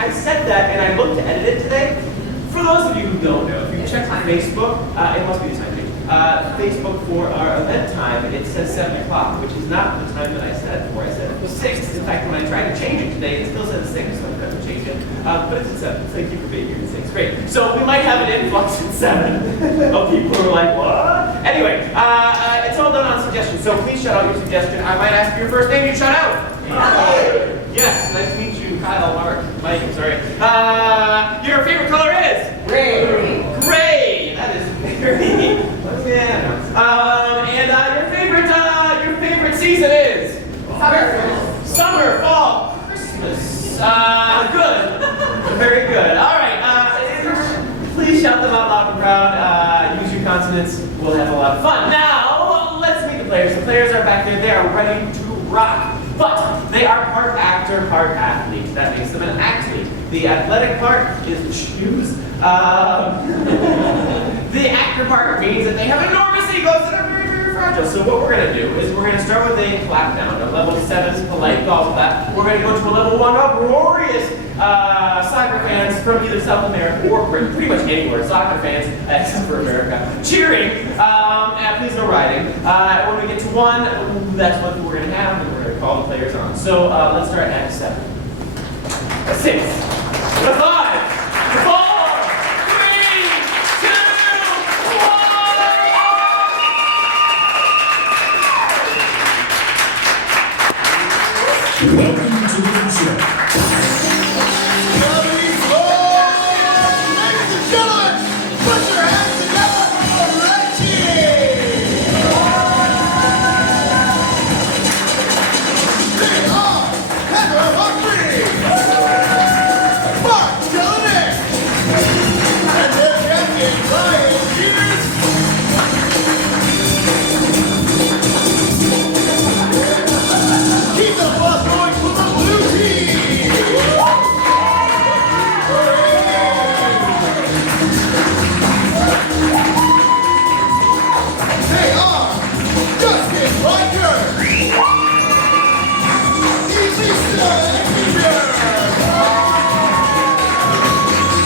I said that and I looked to edit it today. For those of you who don't know, if you check Facebook, it must be the time change. Facebook for our event time, it says 7 o'clock, which is not the time that I said it for. I said it was 6. In fact, when I tried to change it today, it still says 6, so I tried to change it. But it's at 7. Thank you for being here at 6. Great. So we might have an influx at 7 of people who are like, what? Anyway, it's all done on suggestion, so please shout out your suggestion. I might ask for your first name, you shout out. Hi. Yes, nice to meet you, Kyle, Mark, Mike, I'm sorry. Your favorite color is? Gray. Gray. That is very. Yeah. And your favorite season is? Summer. Summer, fall, Christmas. Good. Very good. All right. Please shout them out loud and proud. Use your consonants. We'll have a lot of fun. Now, let's meet the players. The players are back there. They are ready to rock. But they are part actor, part athlete. That makes them an athlete. The athletic part is the shoes. The actor part means that they have enormous egos that are very, very fragile. So what we're going to do is we're going to start with a clap down, a level 7 polite golf clap. We're going to go to a level 1 uproarious soccer fans from either South America or pretty much anywhere. Soccer fans, except for America, cheering. And please no riding. When we get to 1, that's what we're going to have, and we're going to call the players on. So let's start at 7. 6. 5. 4. Welcome to the show. ComedySportz! Ladies and gentlemen, put your hands together for Reggie! They are Heather Humphrey, Mark Jelinek, and their champion Ryan Peters. Keep the applause going for the blue team! They are Justin Biker, Elisa Ekinger,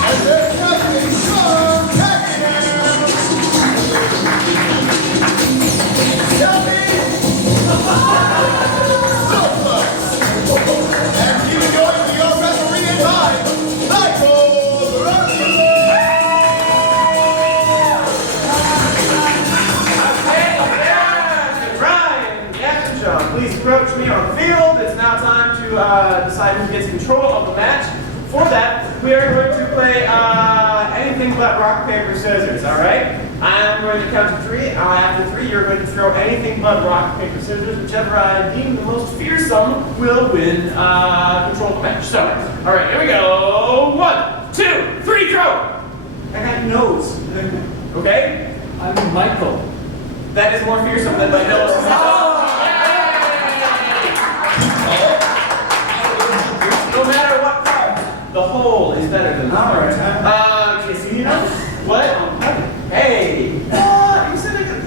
and their captain Sean Franken. Shelby and keep going with your referee in mind, Michael Russell. Okay, yes, Ryan, Captain Sean, please approach me on the field. It's now time to decide who gets control of the match. For that, we are going to play anything but rock, paper, scissors, all right? I'm going to count to 3. After 3, you're going to throw anything but rock, paper, scissors. Whichever I deem the most fearsome will win control of the match. So, all right, here we go. 1, 2, 3, throw. I got nose. Okay? I'm Michael. That is more fearsome than my nose. No matter what part, the whole is better than the part. Okay, so you know what? Hey! You said I got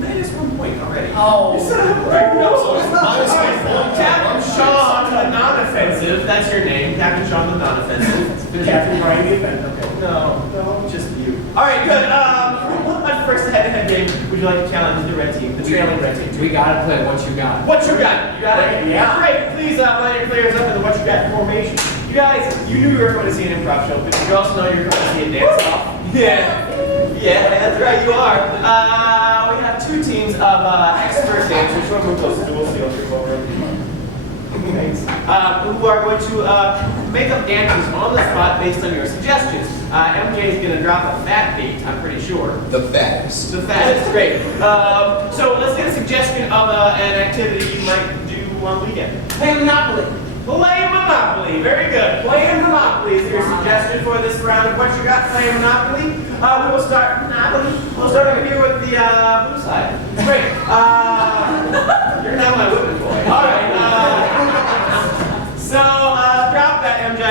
-1 point already. Oh. You said I had no, so it's -1. Captain Sean, the non-offensive. That's your name, Captain Sean, the non-offensive. Captain Brian the offensive. Okay. No, just you. All right, good. First head-to-head game. Would you like to challenge the red team, the trailing red team? We gotta play what you got. What you got? You got it? Yeah. Great. Please line your players up in the what you got formation. You guys, you knew you were going to see an improv show, but you also know you're going to see a dance off. Yeah. Yeah, that's right, you are. We have 2 teams of expert dancers. We'll move closer to we'll see over. Thanks. Who are going to make up dances on the spot based on your suggestions. MJ is going to drop a fat beat, I'm pretty sure. The fattest. The fattest, great. So let's get a suggestion of an activity you might do on the weekend. Play Monopoly. Play Monopoly, very good. Playing Monopoly is your suggestion for this round of what you got playing Monopoly. We will start Monopoly. We'll start over here with the blue side. Great. You're not my whipping boy. All right. So drop that, MJ.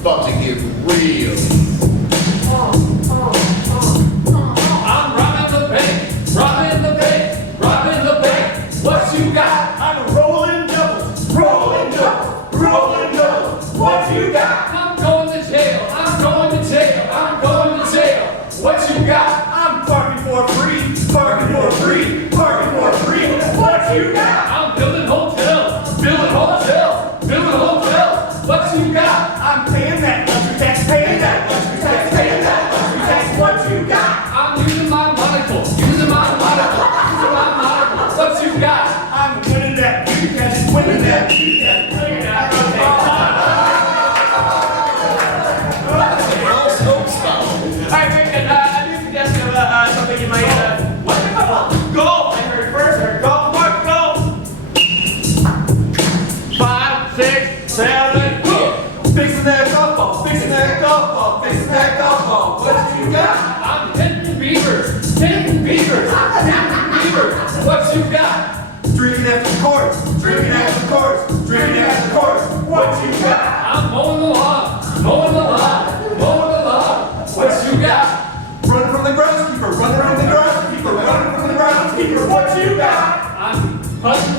About to get real. I'm robbing the bank. Robbing the bank. Robbing the bank. What you got? I'm rolling doubles. Rolling doubles. Rolling doubles. What you got? I'm going What you got? I'm paying that luxury tax, paying that luxury tax, paying that luxury tax. What you got? I'm using my monocle. Using my monocle. Using my monocle. What you got? I'm winning that beauty pageant, winning that beauty pageant, winning that beauty pageant. Alright, very good. A new suggestion of something you might, what's it called? Golf! I heard first, I heard golf, Mark, golf! 5, 6, 7, Fixing that golf ball, fixing that golf ball, fixing that golf ball. What you got? I'm hitting beavers. Hitting beavers. Hitting beavers. What you got? Drinking after the course, drinking after the course, drinking after the course. What you got? I'm mowing the lawn. Mowing the lawn. Mowing the lawn. What you got? Running from the groundskeeper, running from the groundskeeper, running from the groundskeeper. What you got? I'm hunting.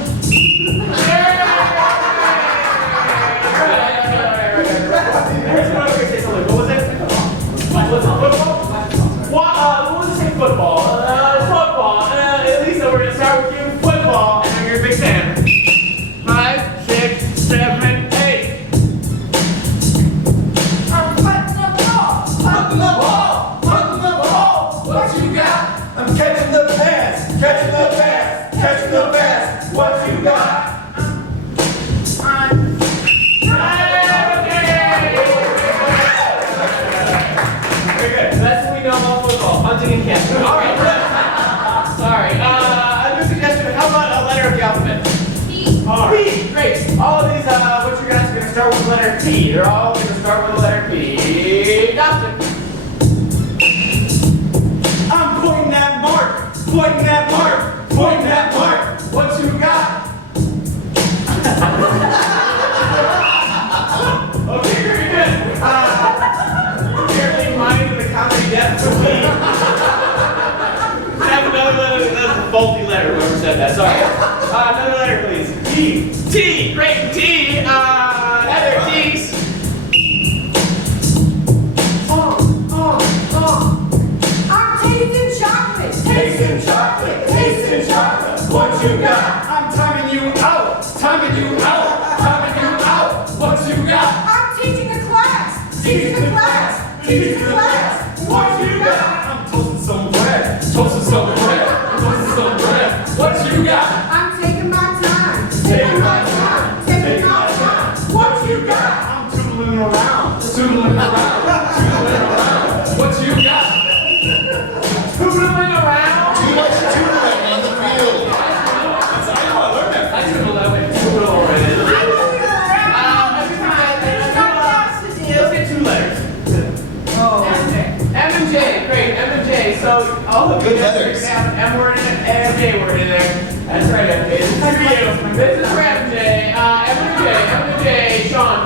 What was it? What was it? Football? What was it? Football. Football. At least we're going to start with you. Football. And then you're a big fan. 5, 6, 7, 8. I'm putting the ball, putting the ball, putting the ball. What you got? I'm catching the pass, catching the pass, catching the pass. What you got? Very good. That's what we know about football. Hunting and camping. All right. Sorry. A new suggestion. How about a letter of the alphabet? P. P. Great. All of these, what you guys are going to start with the letter P. They're all going to start with the letter P. Dustin. I'm pointing that mark, pointing that mark, pointing that mark. What you got? Okay, very good. Apparently mine is a comedy death for me. Have another letter. That's a faulty letter, whoever said that. Sorry. Another letter, please. T. T. Great. T. Heather, T's. I'm tasting chocolate. Tasting chocolate, tasting chocolate. What you got? I'm timing you out, timing you out, timing you out. What you got? I'm teaching the class. Teaching the class, teaching the class. What you got? I'm toasting some bread, toasting some bread, toasting some bread. What you got? I'm taking my time. Taking my time, Taking my time. What you got? I'm tootling around, tootling around, tootling around. What you got? Tootling around. Too much tootling on the field. I dribble that way. Tootling already. I'm moving around. Every time. There's not fast to Let's do. get 2 letters. Oh. M and J. Great. M and J. So all the Good good letters letters. have an M word in it and a J word in there. That's right, M J. This is for you. This is for M J. M and J. Sean.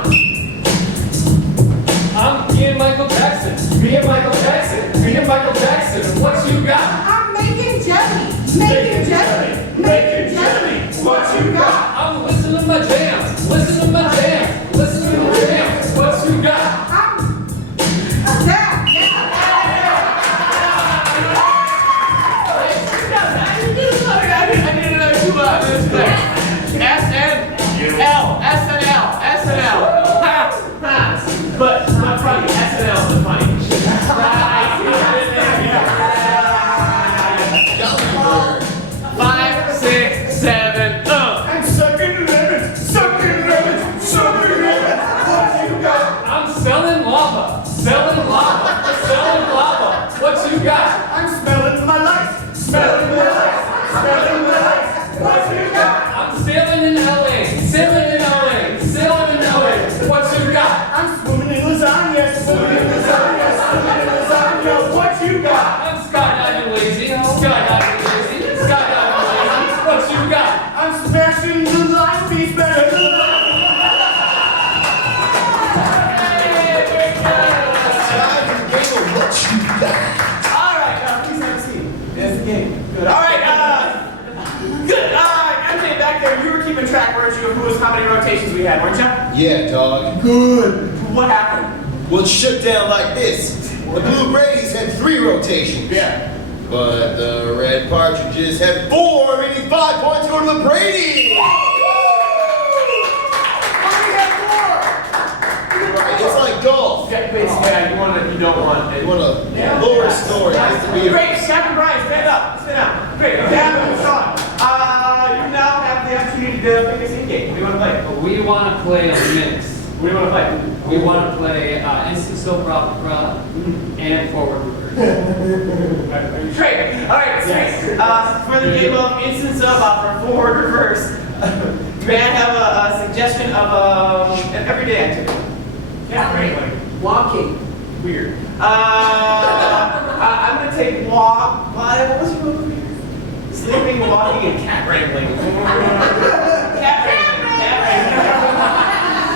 I'm being Michael Jackson. Being Michael Jackson. Being Michael Jackson. What you got? I'm making jelly. Making jelly. Making jelly. What you got? I'm listening to my jams. Listen to my jams. Listen to my jams. What you got? I'm that. I need another 2 minutes there. SNL. SNL. Ha! But not funny. SNL is funny. Five, 6, 7, I'm sucking lemons, sucking lemons, sucking lemons. What you got? I'm selling lava. Selling lava. Selling lava. What you got? I'm smelling my life, smelling my life, smelling my life. What you got? I'm sailing in LA. Sailing in LA. Sailing in LA. What you got? I'm swimming in lasagna, swimming in lasagna, swimming in lasagna. What you got? I'm skydiving lazy. Skydiving lazy. Skydiving lazy. What you got? I'm smashing the life piece better than the Time for the game of what you got. All right, please have a seat. That's the game. Good. All right, good. MJ, back there, you were keeping track, weren't you, of who was how many rotations we had, weren't you? Yeah, dog. Good. What happened? Well, it shook down like this. The Blue Brady's had 3 rotations. Yeah. But the Red Partridges had 4, meaning 5 points go to the Brady. Only had 4. you don't want it. You want a lower story? Has to be. Great, Captain Brian, stand up. Sit down. Great, Captain Sean. You now have the opportunity to pick a scene game. What do you want to play? We want to play a mix. What do you want to play? We want to play instant soap opera and forward reverse. Great. All right. Sweet. For the game of instant soap opera forward reverse, may I have a suggestion of an everyday activity? Yeah, great. Walking. Weird. I'm gonna take walk. What was your movie? Sleeping, walking, and cat wrangling. Cat wrangling.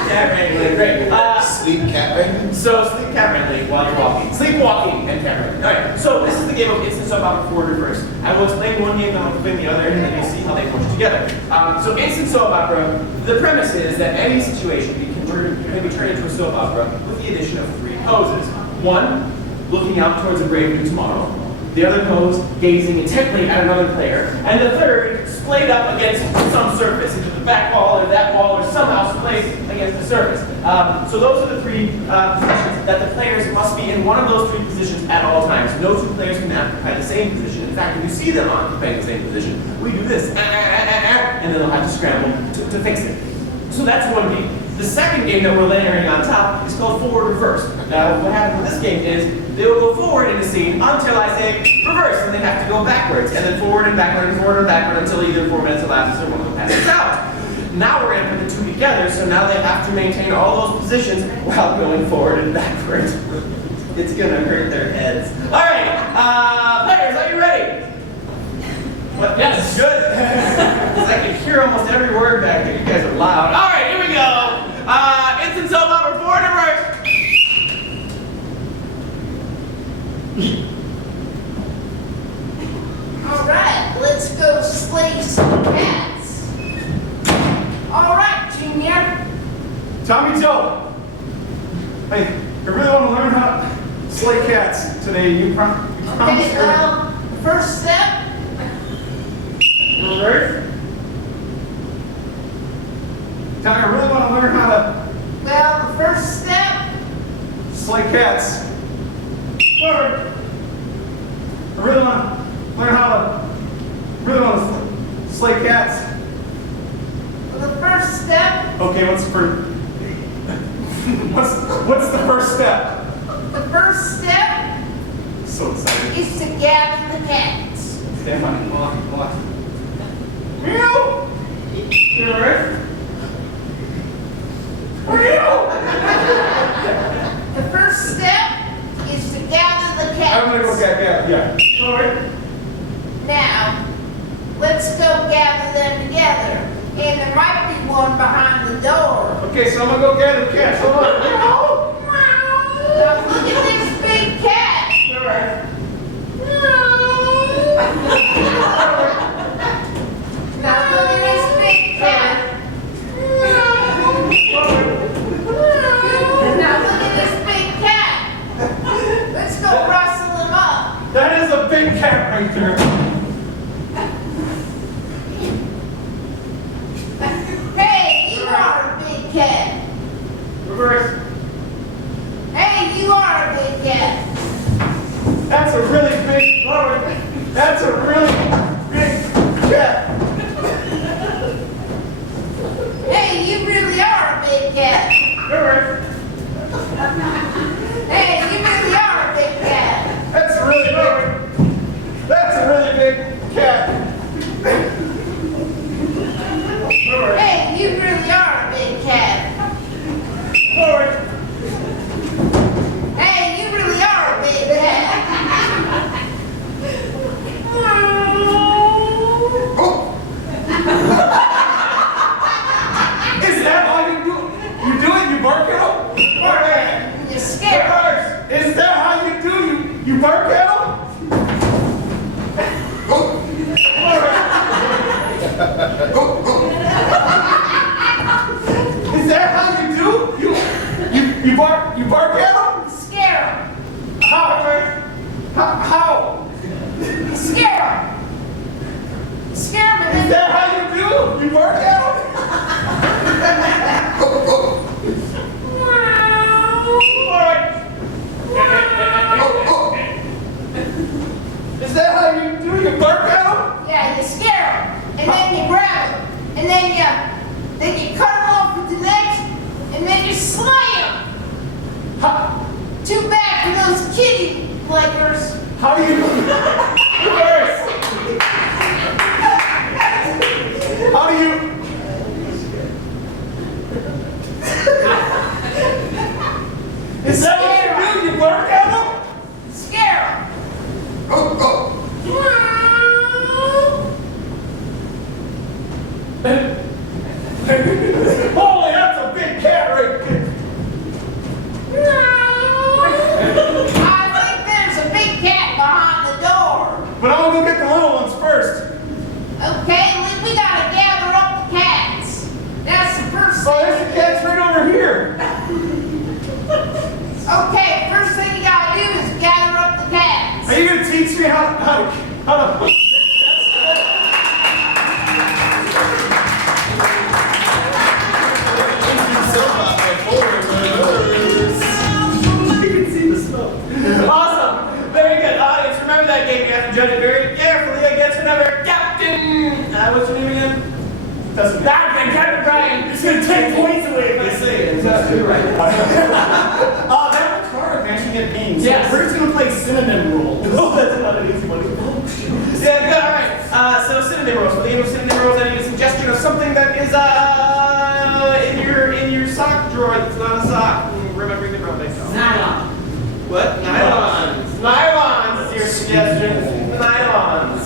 Cat wrangling. Great. Sleep cat wrangling? So sleep cat wrangling while you're walking. Sleepwalking and cat wrangling. All right. So this is the game of instant soap opera forward reverse. I will explain one game, then I'll explain the other, and then you'll see how they function together. So instant soap opera. The premise is that any situation can be turned into a soap opera with the addition of 3 poses. One, looking out towards a brave new tomorrow. The other pose, gazing intently at another player. And the third, splayed up against some surface, either the back wall or that wall, or somehow splayed against the surface. So those are the 3 positions that the players must be in one of those 3 positions at all times. No 2 players can occupy the same position. In fact, if you see them occupying the same position, we do this, and then they'll have to scramble to fix it. So that's one game. The second game that we're layering on top is called forward reverse. What happens with this game is they will go forward in a scene until I say reverse, and they have to go backwards, and then forward and backward and forward and backward until either 4 minutes elapses or one of them passes out. Now we're going to put the 2 together, so now they have to maintain all those positions while going forward and backwards. It's going to hurt their heads. All right, players, are you ready? What? Yes. Good. Because I can hear almost every word back there. You guys are loud. All right, here we go. Instant soap opera forward and reverse. All right, let's go slay some cats. All right, Junior. Tommy Joe. Hey, I really want to learn how to slay cats today. You promise? Okay, well, first step. Reverse. Tommy, I really want to learn how to Well, the first step. slay cats. Forward. I really want to learn how to slay cats. The first step. Okay, what's the first? what's the first step? The first step So excited. is to gather the cats. Stand by. Hold on. Meow. Reverse. The first step is to gather the cats. I'm gonna go get yeah. Forward. Now, let's go gather them together. And there might be one behind the door. Okay, so I'm gonna go gather the cats. Hold on. Now look at this big cat. Reverse. Now look at this big cat. Now look at this big cat. Let's go rustle him up. That is a big cat right there. Hey, you are a big cat. Reverse. Hey, you are a big cat. That's a really big. That's a really big cat. Hey, you really are a big cat. Reverse. Hey, you really are a big cat. That's a really big. That's a really big cat. Hey, you really are a big cat. Forward. Hey, you really are a big cat. Is that all you do? You do it? You bark at him? You're scared. Is that how you do? You bark at him? Is that how you do? You bark at him? Scare him. How? Scare him. Scare him. Is that how you do? You bark at him? Forward. How do you... Reverse! How do you... Is that what you do? You bark at them? Scare 'em. Holy, that's a big cat right there. I think there's a big cat behind the door. But I'm gonna go get the little ones first. Okay, we gotta gather up the cats. That's the first Oh, thing. there's the cat's right over here. Okay, first thing you gotta do is gather up the cats. Are you gonna teach me how to... Awesome. Very good. Audience, remember that game. You have to judge it very carefully against another captain. What's your name again? Doesn't matter. Captain Brian. It's gonna take points away if I say it. You're right. Oh, that card matching at games. Yes. We're just gonna play synonym rules. Oh, that's not an easy one. Yeah, good. All right. So synonym rules. For the game of synonym rules, I need a suggestion of something that is in your sock drawer that's not a sock. Remembering the wrong thing. Nylon. What? Nylons. Nylons is your suggestion. Nylons.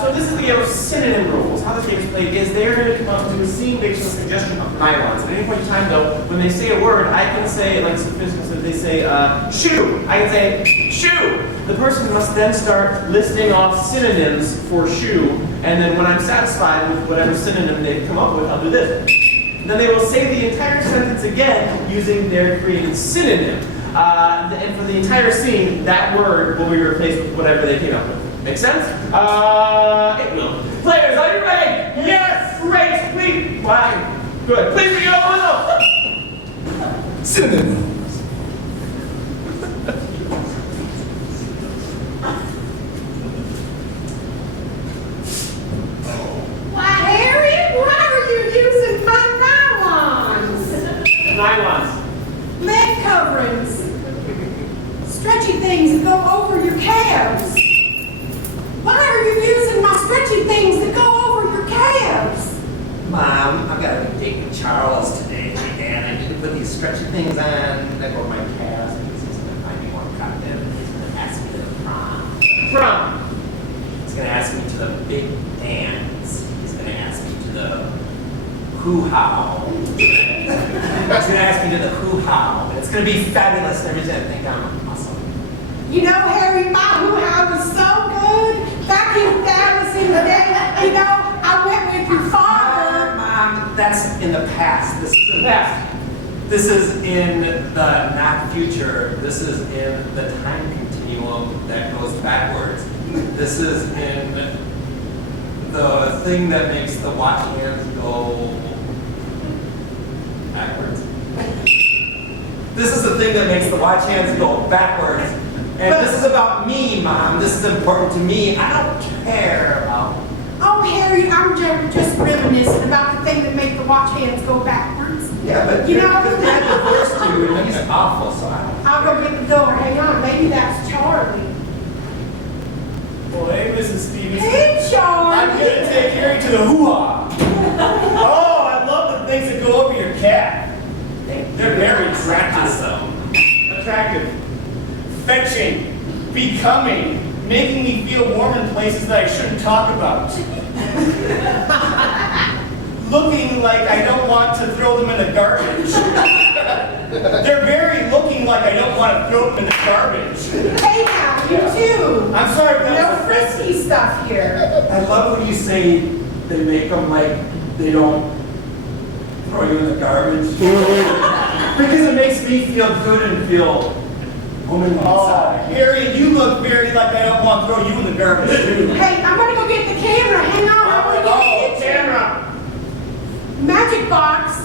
So this is the game of synonym rules. How this game is played is they're going to come up with a scene based on a suggestion of nylons. At any point in time, though, when they say a word, I can say, like for instance, if they say shoe, I can say shoe. The person must then start listing off synonyms for shoe, and then when I'm satisfied with whatever synonym they've come up with, I'll do this. Then they will say the entire sentence again using their created synonym. And for the entire scene, that word will be replaced with whatever they came up with. Make sense? It will. Players, are you ready? Yes! Great! Please! Why? Good. Please be your window! Synonym. Why, Harry, why are you using my nylons? Nylons. Leg coverings. Stretchy things that go over your calves. Why are you using my stretchy things that go over your calves? Mom, I've got to be dating Charles today, and I need to put these stretchy things on that go over my calves, because he's going to find me more attractive, and he's going to ask me to the prom. Prom. He's going to ask me to the big dance. He's going to ask me to the hoo-how. He's going to ask me to the hoo-how, and it's going to be fabulous, and everybody's going to think I'm awesome. You know, Harry, my hoo-ha was so good. Back in Dallas in the day, you know, I went with your father. Mom, that's in the past. This is in the Past. This is in the not future. This is in the time continuum that goes backwards. This is in the thing that makes the watch hands go backwards. This is the thing that makes the watch hands go backwards. And this is about me, Mom. This is important to me. I don't care about... Oh, Harry, I'm just reminiscing about the thing that made the watch hands go backwards. Yeah, but You know- Dad divorced you, and he's awful, so I don't... I'll go get the door. Hang on, maybe that's Charlie. Well, hey, Mrs. Stevens. Hey, Charlie. I'm here to take Harry to the hoo-ha. Oh, I love the things that go over your cat. They're very attractive. Awesome. Attractive. Fetching. Becoming. Making me feel warm in places that I shouldn't talk about. Looking like I don't want to throw them in the garbage. They're very looking like I don't want to throw them in the garbage. Hey, now, you too. I'm sorry, but No that was frisky stuff here. I love when you say they make them like they don't throw you in the garbage. Because it makes me feel good and feel womanly Oh, inside. Harry, you look very like I don't want to throw you in the garbage too. Hey, I'm gonna go get the camera. Hang on, I'm gonna get the picture. camera. Magic box,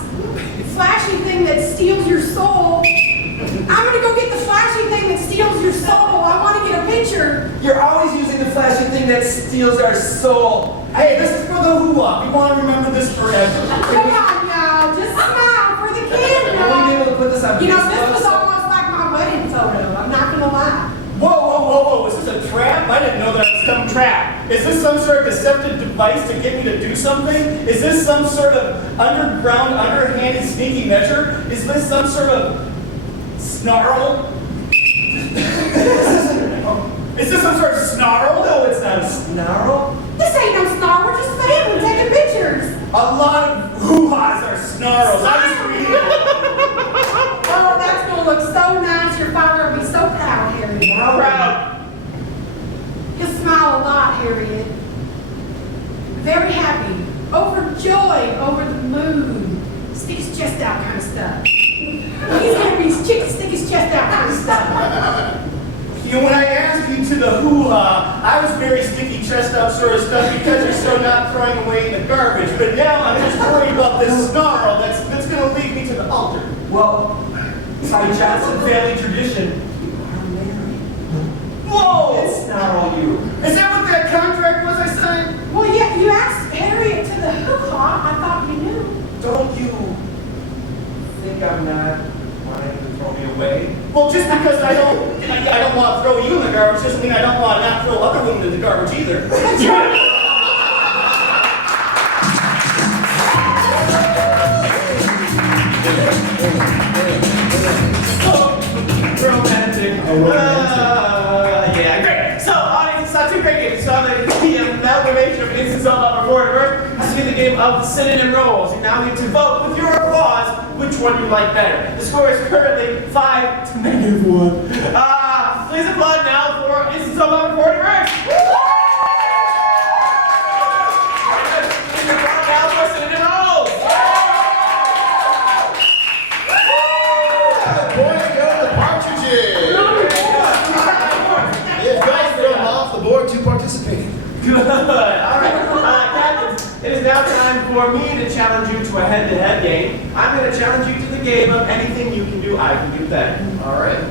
flashy thing that steals your soul. I'm gonna go get the flashy thing that steals your soul. I want to get a picture. You're always using the flashy thing that steals our soul. Hey, this is for the hoo-ha. We want to remember this forever. Come on, y'all, just smile for the I want to be camera. able to put this on You know, Facebook. this was almost like my wedding photo. I'm not gonna lie. Whoa, whoa, whoa, whoa. Is this a trap? I didn't know that it was some trap. Is this some sort of deceptive device to get me to do something? Is this some sort of underground, underhanded, sneaky measure? Is this some sort of snarl? Is this some sort of snarl? No, it's not a snarl. This ain't no snarl, we're just family taking pictures. A lot of hoo-has are snarls. I just read it. Oh, that's gonna look so nice. Your father will be so proud, Harriet. Proud. He'll smile a lot, Harriet. Very happy, overjoyed, over the moon. Stick his chest out kind of stuff. He's gonna be stick his chest out kind of stuff. You know, when I asked you to the hoo-ha, I was very sticky chest up sort of stuff because you're so not throwing away in the garbage. But now I'm just worried about this snarl that's going to lead me to the altar. Well, by Johnson family tradition, Whoa! it's snarl you. Is that what that contract was I signed? Well, yeah, you asked Harriet to the hoo-ha. I thought you knew. Don't you think I'm not wanting to throw me away? Well, just because I don't want to throw you in the garbage doesn't mean I don't want to not throw other women in the garbage either. Romantic. Yeah, great. So, audience, it's not too great game. So, the amalgamation of instance of report verb has been the game of the synonym roles. You now need to vote with your applause which one you like better. The score is currently 5 to -1. Please applaud now for instance of report verb. Please applaud now for synonym roles. Points go to the partridges. If guys from off the board to participate. Good. All right. Captains, it is now time for me to challenge you to a head-to-head game. I'm going to challenge you to the game of anything you can do, I can do better. All right.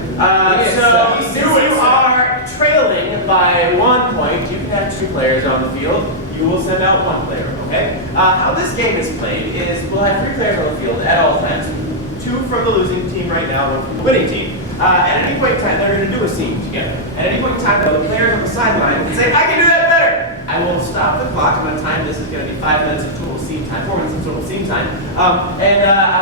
So, since you are trailing by 1 point, you can have 2 players on the field. You will send out 1 player, okay? How this game is played is we'll have 3 players on the field at all times. 2 from the losing team right now, 1 from the winning team. At any point in time, they're going to do a scene together. At any point in time, though, the players on the sideline can say, I can do that better. I will stop the clock. I'm going to time this is going to be 5 minutes of total scene time, 4 minutes of total scene time. I'll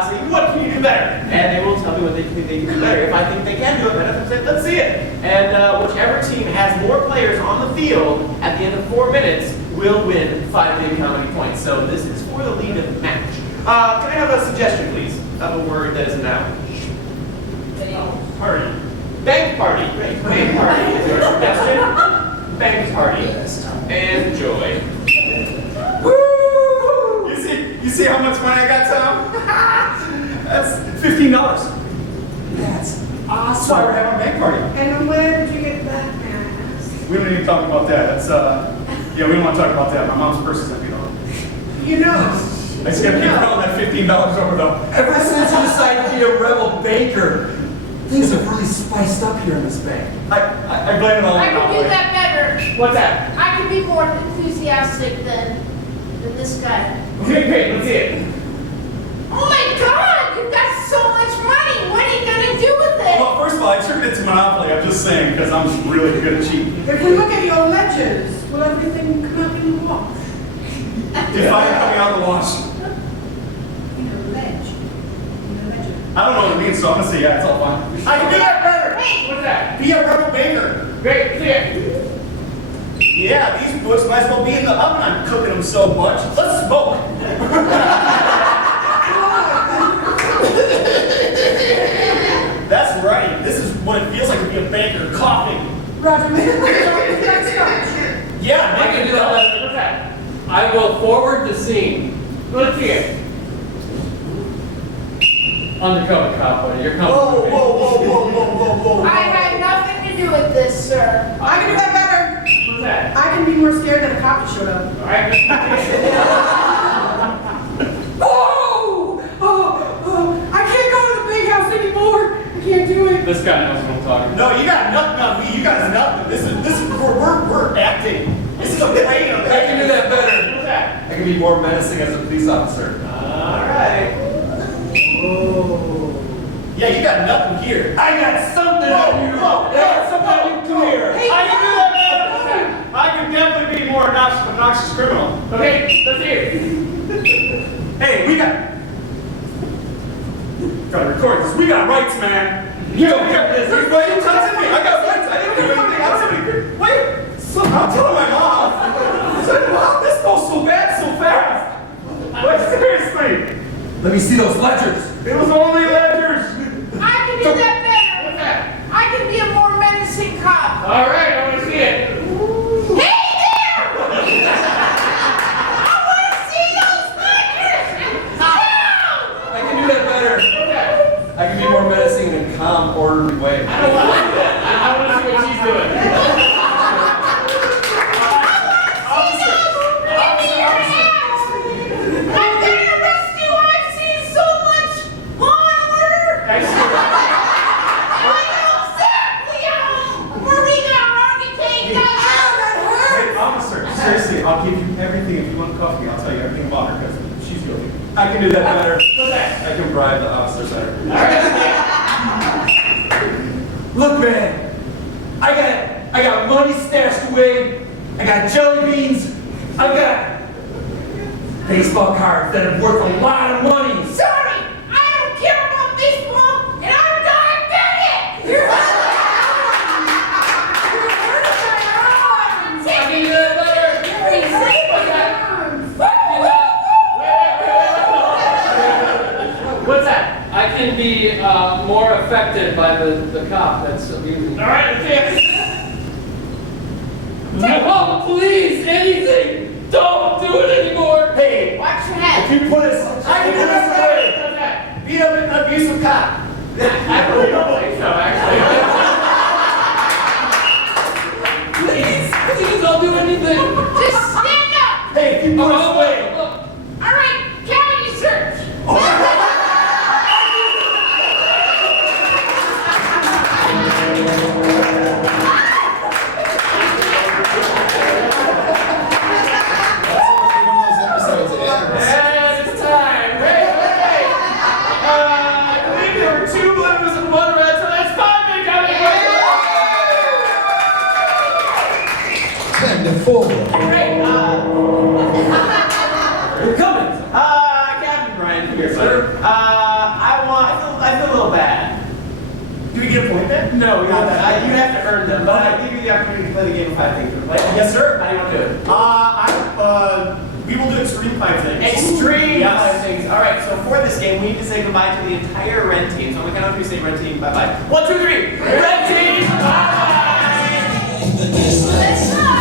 say, what can you do better? And they will tell me what they think they can do better. If I think they can do it better, I'll say, let's see it. And whichever team has more players on the field at the end of 4 minutes will win 5 big comedy points. So this is for the lead of the match. Can I have a suggestion, please, of a word that is a noun? Party. Bank party. Great. Bank party is your suggestion. Bank party. And joy. Woo! You see how much money I got, Tom? That's $15. That's awesome. That's why we're having a bank party. And where did you get that mask? We don't need to talk about that. That's yeah, we don't want to talk about that. My mom's purse is empty though. You know. I just gotta keep rolling that $15 over though. Ever since you decided to be a rebel banker, things have really spiced up here in this bank. I blame it all on I can do Monopoly. that better. What's that? I can be more enthusiastic than this guy. Okay, great. Let's see it. Oh my God! You've got so much money. What are you gonna do with it? Well, first of all, I turned it to Monopoly. I'm just saying because I'm really good at cheating. If we look at your ledgers, will everything come up in the wash? Define coming out of the wash. You know, ledge. You know, ledger. I don't know what it means, so I'm gonna say yeah, it's all fine. I can do that better. What's that? Be a rebel baker. Great. See it. Yeah, these books might as well be in the oven. I'm cooking them so much. Let's smoke. That's right. This is what it feels like to be a banker. Coughing. Roger, make it look Yeah, I can do that. What's that? I will forward the scene. Let's see it. Undercover cop, buddy. You're coming. Whoa, whoa, whoa, whoa, whoa, whoa, whoa. I had nothing to do with this, sir. I can do that better. What's that? I can be more scared that a cop just showed up. All right. Oh! I can't go to the big house anymore. I can't do it. This guy knows what I'm talking about. No, you got nothing on me. You got nothing. This is we're acting. This is a play. I can do that better. What's that? I can be more menacing as a police officer. All right. Oh. Yeah, you got nothing here. I got something on you. Whoa, Yeah, something on you. Come here. Hey, I can do that I can definitely be more obnoxious criminal. Okay, let's hear it. Hey, we got. Gotta record this. We got rights, man. Yo, Why are you touching me? I got rights. I didn't do anything. I was somebody. Wait. So, I'm telling my mom. How this goes so bad so fast? Like, seriously. Let me see those ledgers. It was only ledgers. I can do that better. What's that? I can be a more menacing cop. All right, I want to see it. Hey there! I want to see those ledgers. I can do that better. I can be more menacing in a calm, orderly way. I don't want to see that. I want to see what she's doing. I'm going to arrest you. I've seen so much law and order. I know exactly how Marina Hurricane got out. Hey, officer, seriously, I'll give you everything. If you want coffee, I'll tell you everything about her because she's guilty. I can do that better. What's that? I can bribe the officer better. All right. Look, man, I got money stashed away. I got jelly beans. I've got baseball cards that are worth a lot of money. Sorry, I don't care about baseball, and I'm diabetic. I can do that better. What's that? I can be more affected by the cop that's abusing. All right, let's see it. No, please, anything. Don't do it anymore. Hey, Watch your head. if you put us, I can do this away. Be an abusive cop. I really don't think so, actually. Please, I'll do anything. Just stand up. Hey, if you put us away. All right, cavity search. And it's time. Hey. I believe there were 2 blues and 1 red, so that's 5 big cavity Time to fold. Great. We're coming. Captain Brian here, sir. I feel a little bad. Do we get a point then? No, not that. You have to earn them, but I give you the opportunity to play the game of 5 things. Like, Yes, sir. how do you want to do it? We will do extreme 5 things. Extreme Yes. 5 things. All right. So for this game, we need to say goodbye to the entire red team. So on the count of 3, say red team. Bye bye. 1, 2, 3. Red team. Bye bye. Let's try.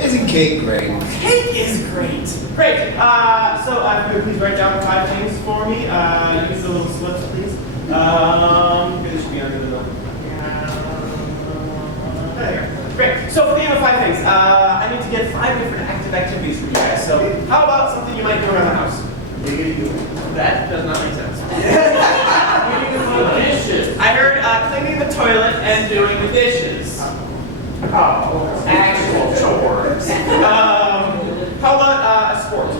Isn't cake great? Cake is great. Great. So if you would please write down 5 things for me. Use the little slips, please. This should be under the door. There. Great. So for the game of 5 things, I need to get 5 different active activities from you guys. So how about something you might do around the house? That does not make sense. Dishes. I heard cleaning the toilet and doing the dishes. Oh, actual chores. How about a sport?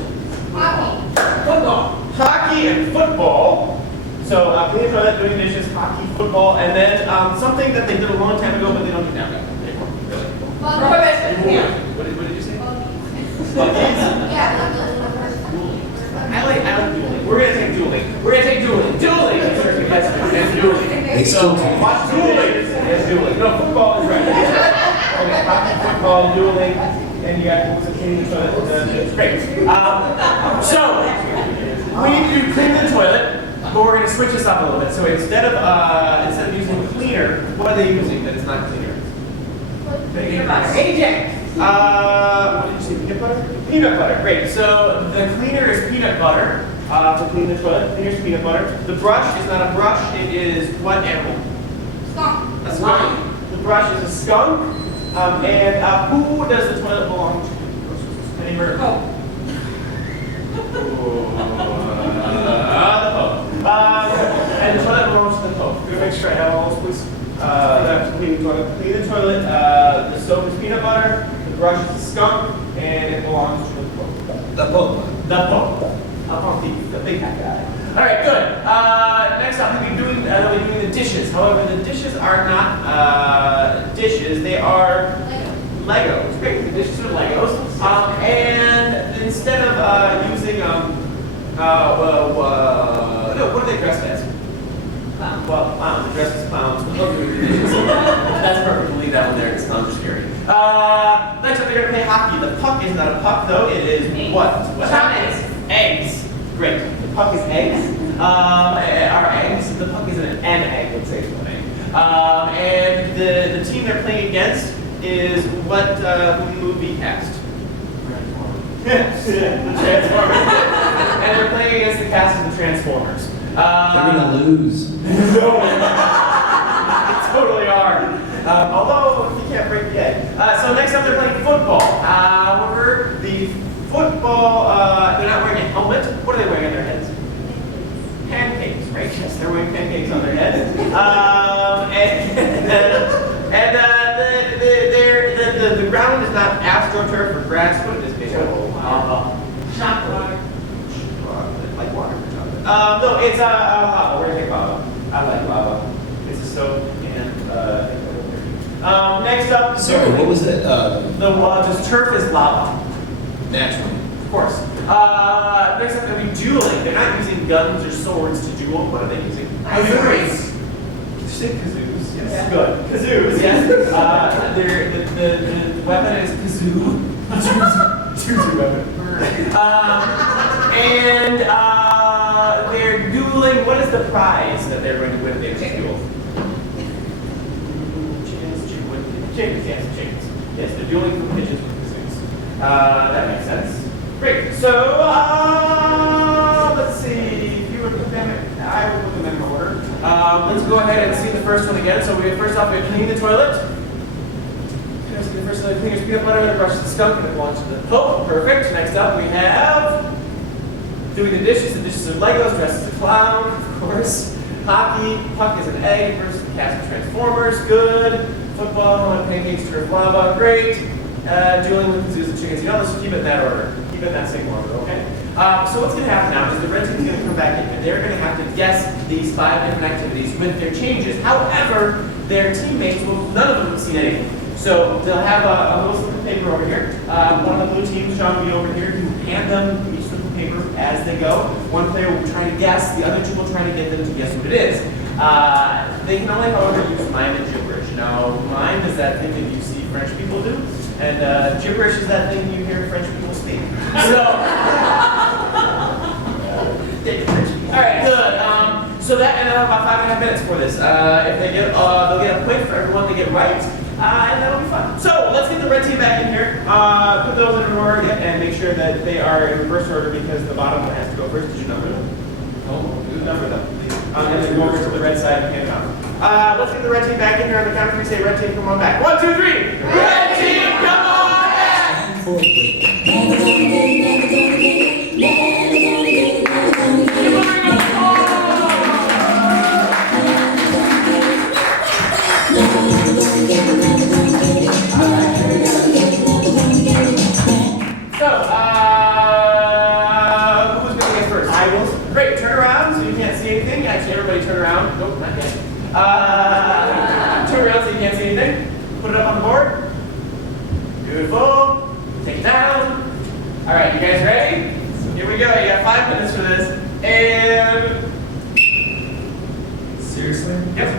Football. Hockey and football. So cleaning the toilet, doing dishes, hockey, football, and then something that they did a long time ago, but they don't do now. Really? What did you say? I like dueling. We're gonna take dueling. Dueling. That's dueling. So watch dueling as dueling. No, football is right. Okay, hockey, football, dueling, and you got what's cleaning the toilet. Great. So we need to clean the toilet, but we're gonna switch this up a little bit. So instead of using cleaner, what are they using that is not cleaner? Peanut butter. AJ. What did you say? Peanut butter? Peanut butter. Great. So the cleaner is peanut butter to clean the toilet. Cleaner is peanut butter. The brush is not a brush. It is what animal? Skunk. A skunk. The brush is a skunk. And who does the toilet belong to? Any bird? Oh. The Pope. And the toilet belongs to the Pope. Can we make sure I have all those, please? That's clean the toilet. Clean the toilet. The soap is peanut butter. The brush is a skunk, and it belongs to the Pope. The Pope. The Pope. Up on the big hat guy. All right, good. Next up, we'll be doing the dishes. However, the dishes are not dishes; they are Legos. Great, the dishes are Legos. And instead of using no, what are they dressed as? Well, clowns. They're dressed as clowns. We'll do the dishes. That's perfect. We'll leave that one there because clowns are scary. Next up, they're going to play hockey. The puck is not a puck, though. It is what? What? Eggs. Great. The puck is eggs. Are eggs. The puck is an egg. Let's say it's one egg. And the team they're playing against is what movie cast? Transformers. And they're playing against the cast of the Transformers. They're gonna lose. No. Totally are. Although you can't break the egg. So next up, they're playing football. However, the football, they're not wearing a helmet. What are they wearing on their heads? Pancakes, right? Yes, they're wearing pancakes on their heads. The ground is not astroturf or grass. What is this? Chocolate. Like water. No, it's lava. We're gonna get lava. I like lava. It's a soap and next up. Sorry, what was that? The turf is lava. Naturally. Of course. Next up, they'll be dueling. They're not using guns or swords to duel. What are they using? Kazoos. Kazoos. Yes. Yeah. Good. Kazoos. Yes. The weapon is kazoo. Choose your weapon. And they're dueling. What is the prize that they're going to win if they duel? Chickens, yes, chickens. Yes, they're dueling for pigeons with kazoos. That makes sense. Great. So, let's see. If you were to put them in, I will put them in order. Let's go ahead and see the first one again. So, first off, we clean the toilet. First, clean your peanut butter, then brush the skunk, and then launch the Pope. Perfect. Next up, we have doing the dishes. The dishes are Legos, dressed as a clown, of course. Hockey, puck is an egg versus the cast of Transformers. Good. Football, helmet, pancakes, turf, lava. Great. Dueling with kazoos and chickens. You know, let's just keep it in that order. Keep it in that same order, okay? So what's going to happen now is the red team's going to come back in, and they're going to have to guess these 5 different activities with their changes. However, their teammates will, none of them have seen anything. So they'll have a little slip of paper over here. One of the blue teams, Sean, will be over here. You hand them each slip of paper as they go. One player will try to guess. The other two will try to get them to guess what it is. They can only, however, use mime and gibberish. Now, mime is that thing that you see French people do, and gibberish is that thing you hear French people speak. So, all right, good. So that, and they'll have about 5.5 minutes for this. If they get, they'll get a point for everyone they get right. And that'll be fun. So let's get the red team back in here. Put those in order and make sure that they are in reverse order because the bottom one has to go first. Did you number them? Oh, number them, please. And then go over to the red side and hand down. Let's get the red team back in here on the count of 3. Say red team, come on back. 1, 2, 3. Red team, come on back. So, who's going to get first? I will. Great, turn around so you can't see anything. Actually, everybody turn around. Nope, not yet. Turn around so you can't see anything. Put it up on the board. Beautiful. Take it down. All right, you guys ready? Here we go. You got 5 minutes for this. And... Seriously? Yep.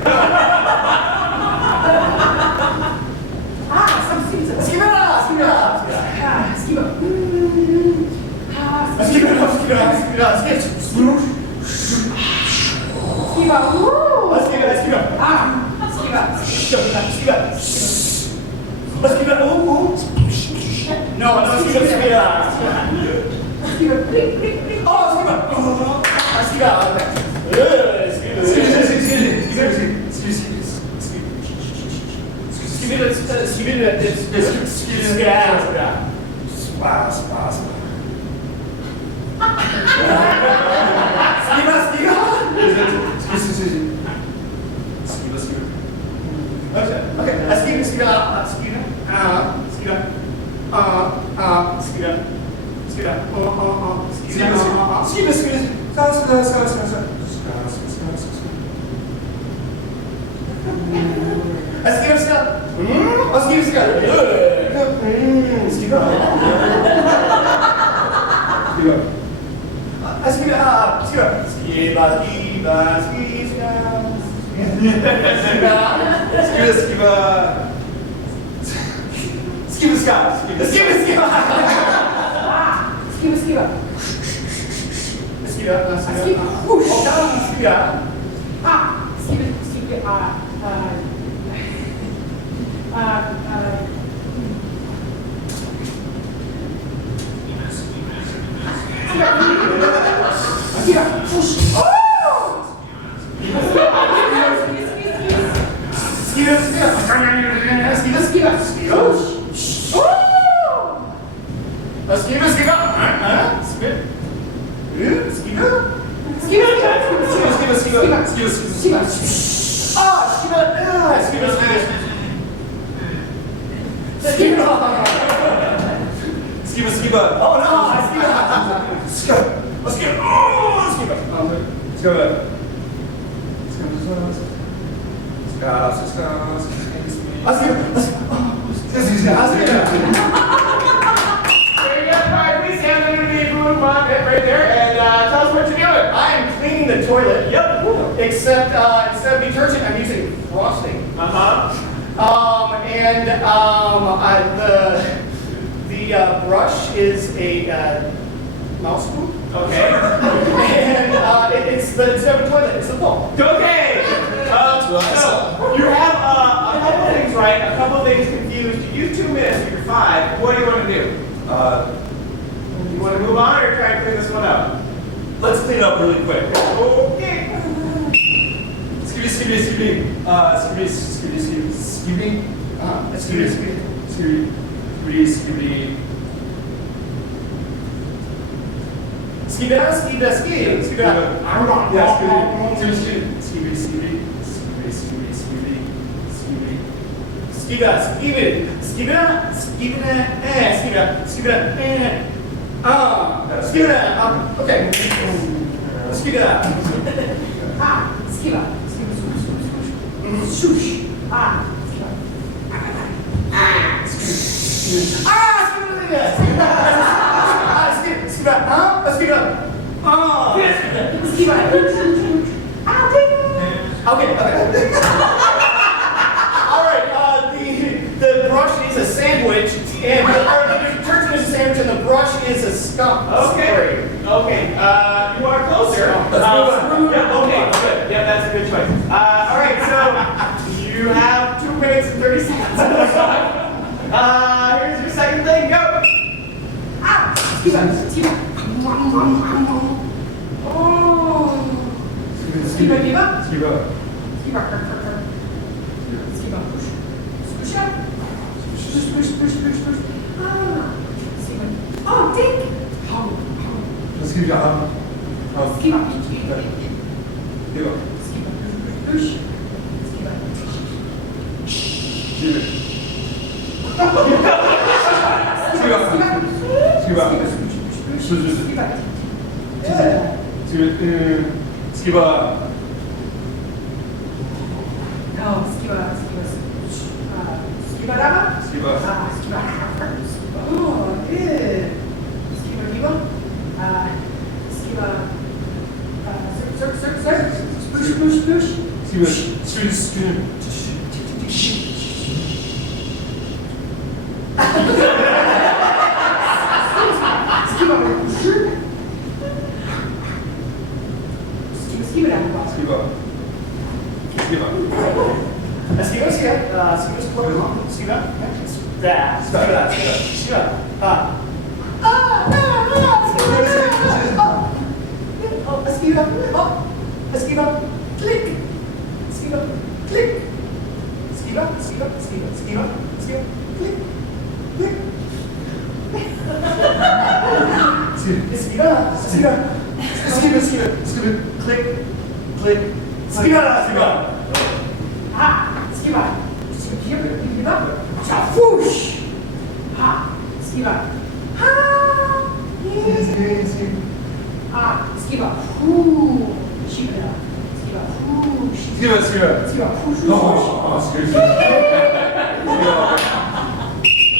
Skiba. Ooh. Skiba. Skiba. Ooh. Skiba, skiba. Skiba. Oh, excuse me.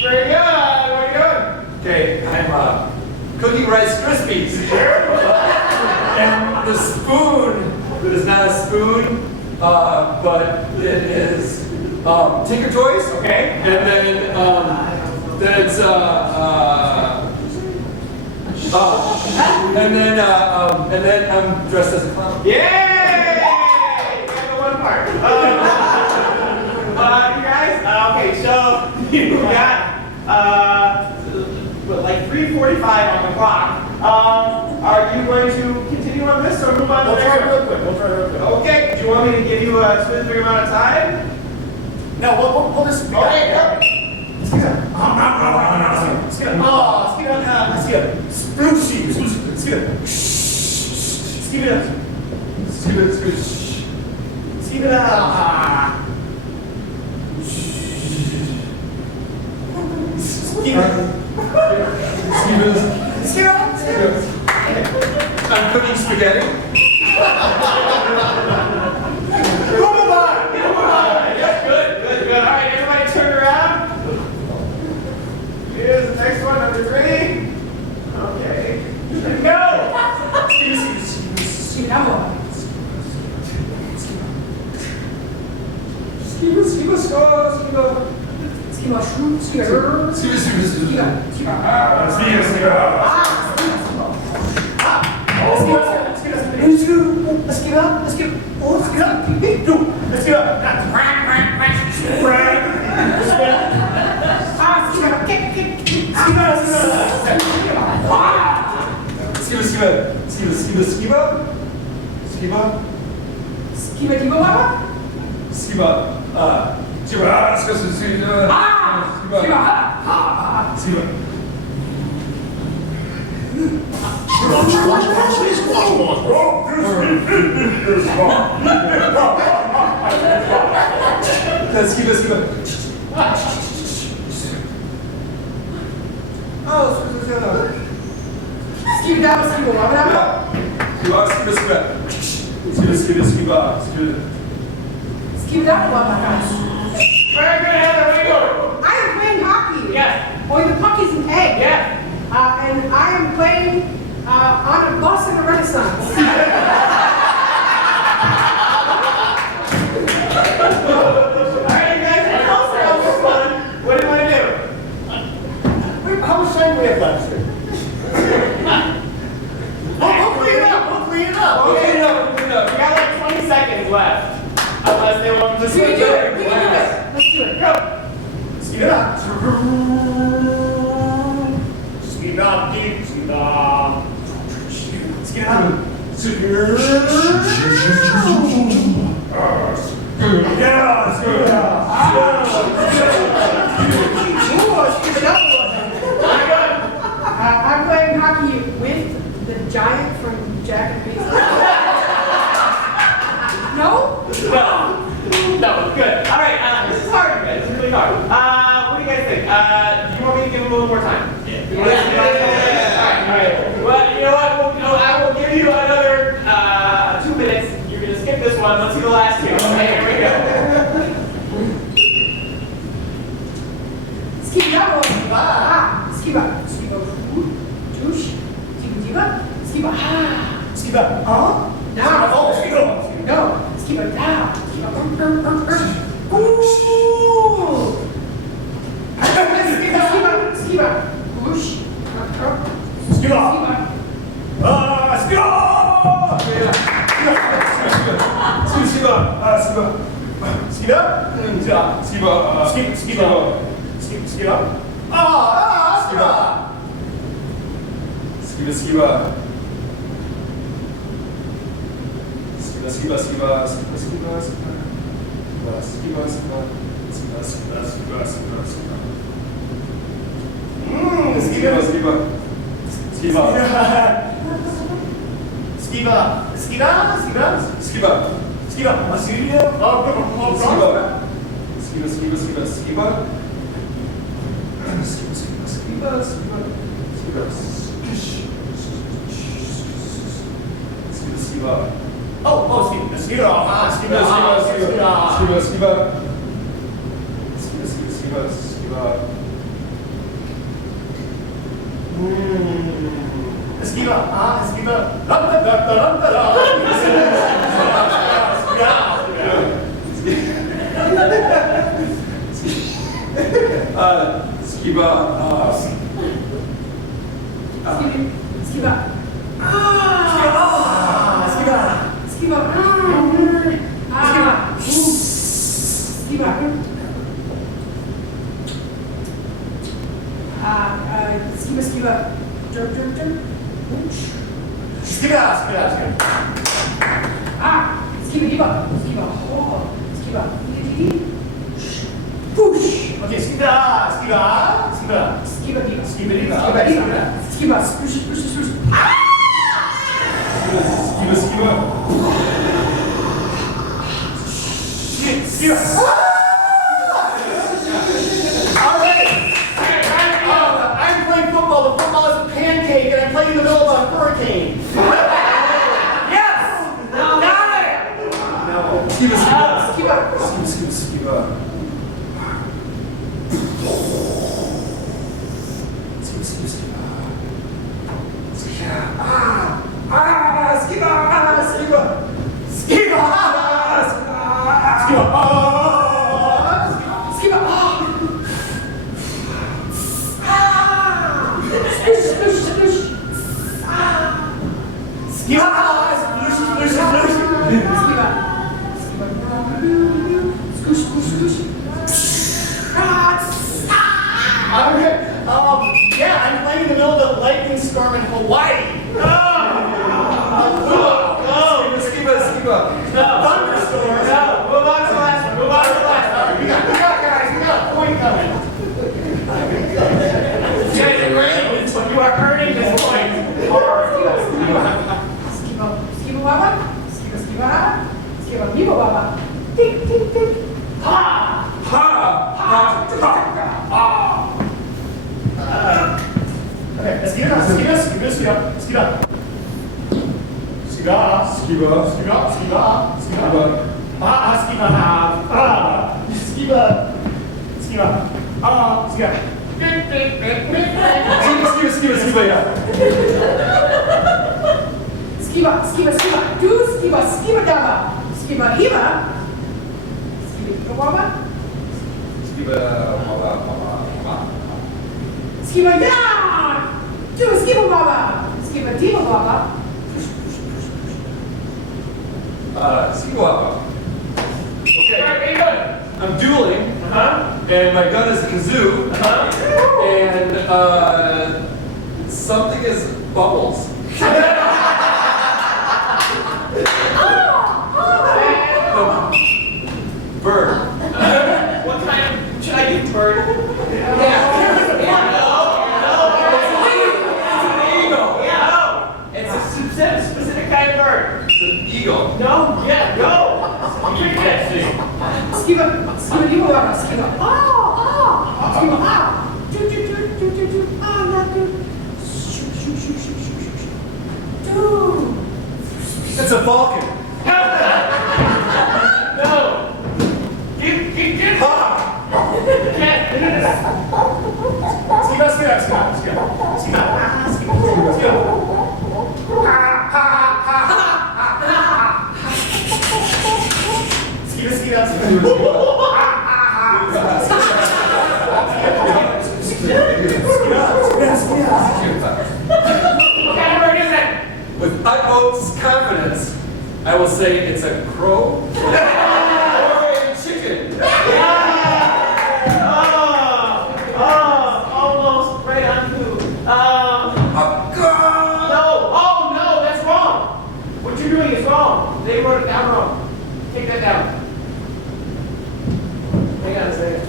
Very good. What are you doing? Okay, I'm cooking Rice Krispies. And the spoon is not a spoon, but it is Tinker Toys. Okay. And then there's and then I'm dressed as a clown. Yay! You got the one part. You guys? Okay, so you got like 3:45 on the clock. Are you going to continue on this or move on to the next one? We'll try real quick. Okay. Do you want me to give you a specific amount of time? No, we'll just. Okay, go. I'm cooking spaghetti. Good. All right, everybody turn around. Here's the next one, number 3. Okay. Go! Very good, Heather. Where are you going? I am playing hockey. Yes. Or the puck is an egg. Yeah. And I am playing on a bus in the Renaissance. All right, you guys are closer on this one. What do you want to do? How much time do we have left? We'll clean it up. Okay, we got like 20 seconds left. Unless they want to just We can do it. Let's do it. Go. Speed up. Speed up, deep. Speed up. Speed up. I'm playing hockey with the giant from Jack and Beast. No? No, good. All right, this is hard, you guys. This is really hard. What do you guys think? Do you want me to give him a little more time? Yeah. All right. Well, you know what? I will give you another 2 minutes. You're going to skip this one. Let's see the last 2. Okay, here we go. Skiba. Skiba. Tush. Skiba. Skiba. Speed up. Now. Oh, speed up. No. Skiba down. Skiba. Ooh. Skiba. Push. Speed up. Speed up. Speed up. Speed up. Mosquito. I'm playing in the middle of the lightning storm in Hawaii. Thunderstorm. Move on to the last one. We got guys. We got a point coming. You are earning this point. Okay, Okay, I'm dueling, and my gun is a kazoo, and something is bubbles. Bird. What kind of, should I use bird? It's a specific kind of bird. It's an eagle. No, yeah, no. You can't see. It's a falcon. No. Keep. What kind of bird is it? With utmost confidence, I will say it's a crow or a chicken. Almost right on cue. A No, that's wrong. What you're doing is wrong. They wrote it down wrong. Take that down. Hang on a second.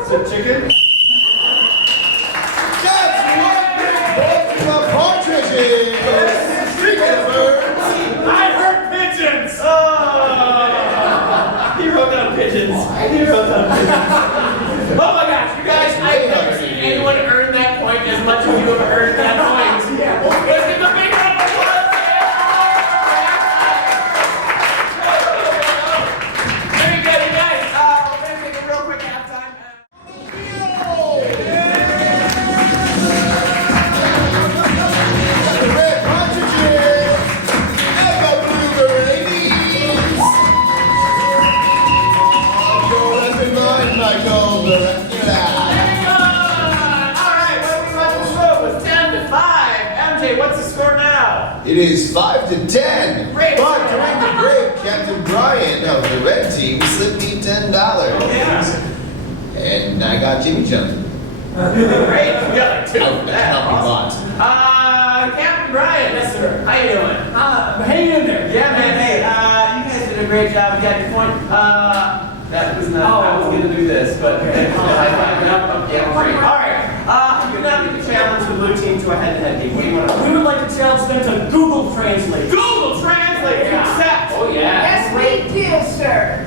It's a chicken. That's one big vote to the partridges. Speaking of birds, I heard pigeons. He wrote dumb pigeons. 0 dumb pigeons. Oh my gosh, you guys, I've never seen anyone earn that point as much as you have earned that point. Let's give a big round of applause. Very good, you guys. We're going to take a real quick halftime. The red partridges and the blueberries. Oh, that's in mine, Michael. What's the score now? It is 5-10. Great. But during the break, Captain Brian of the red team slipped me $10. Yeah. And I got Jimmy jumped. Great. We got like 2 That's of that. not Awesome. Captain Brian. Yes, sir. How you doing? Hang in there. Yeah, man. Hey, you guys did a great job. You got your point. That was not. I was gonna do this, but high five it up. Yeah, great. All right. You now get to challenge the blue team to a head-to-head game. What do you want to do? We would like to challenge them to Google Translate. Google Translate. You accept? Oh yeah. Yes, we do, sir.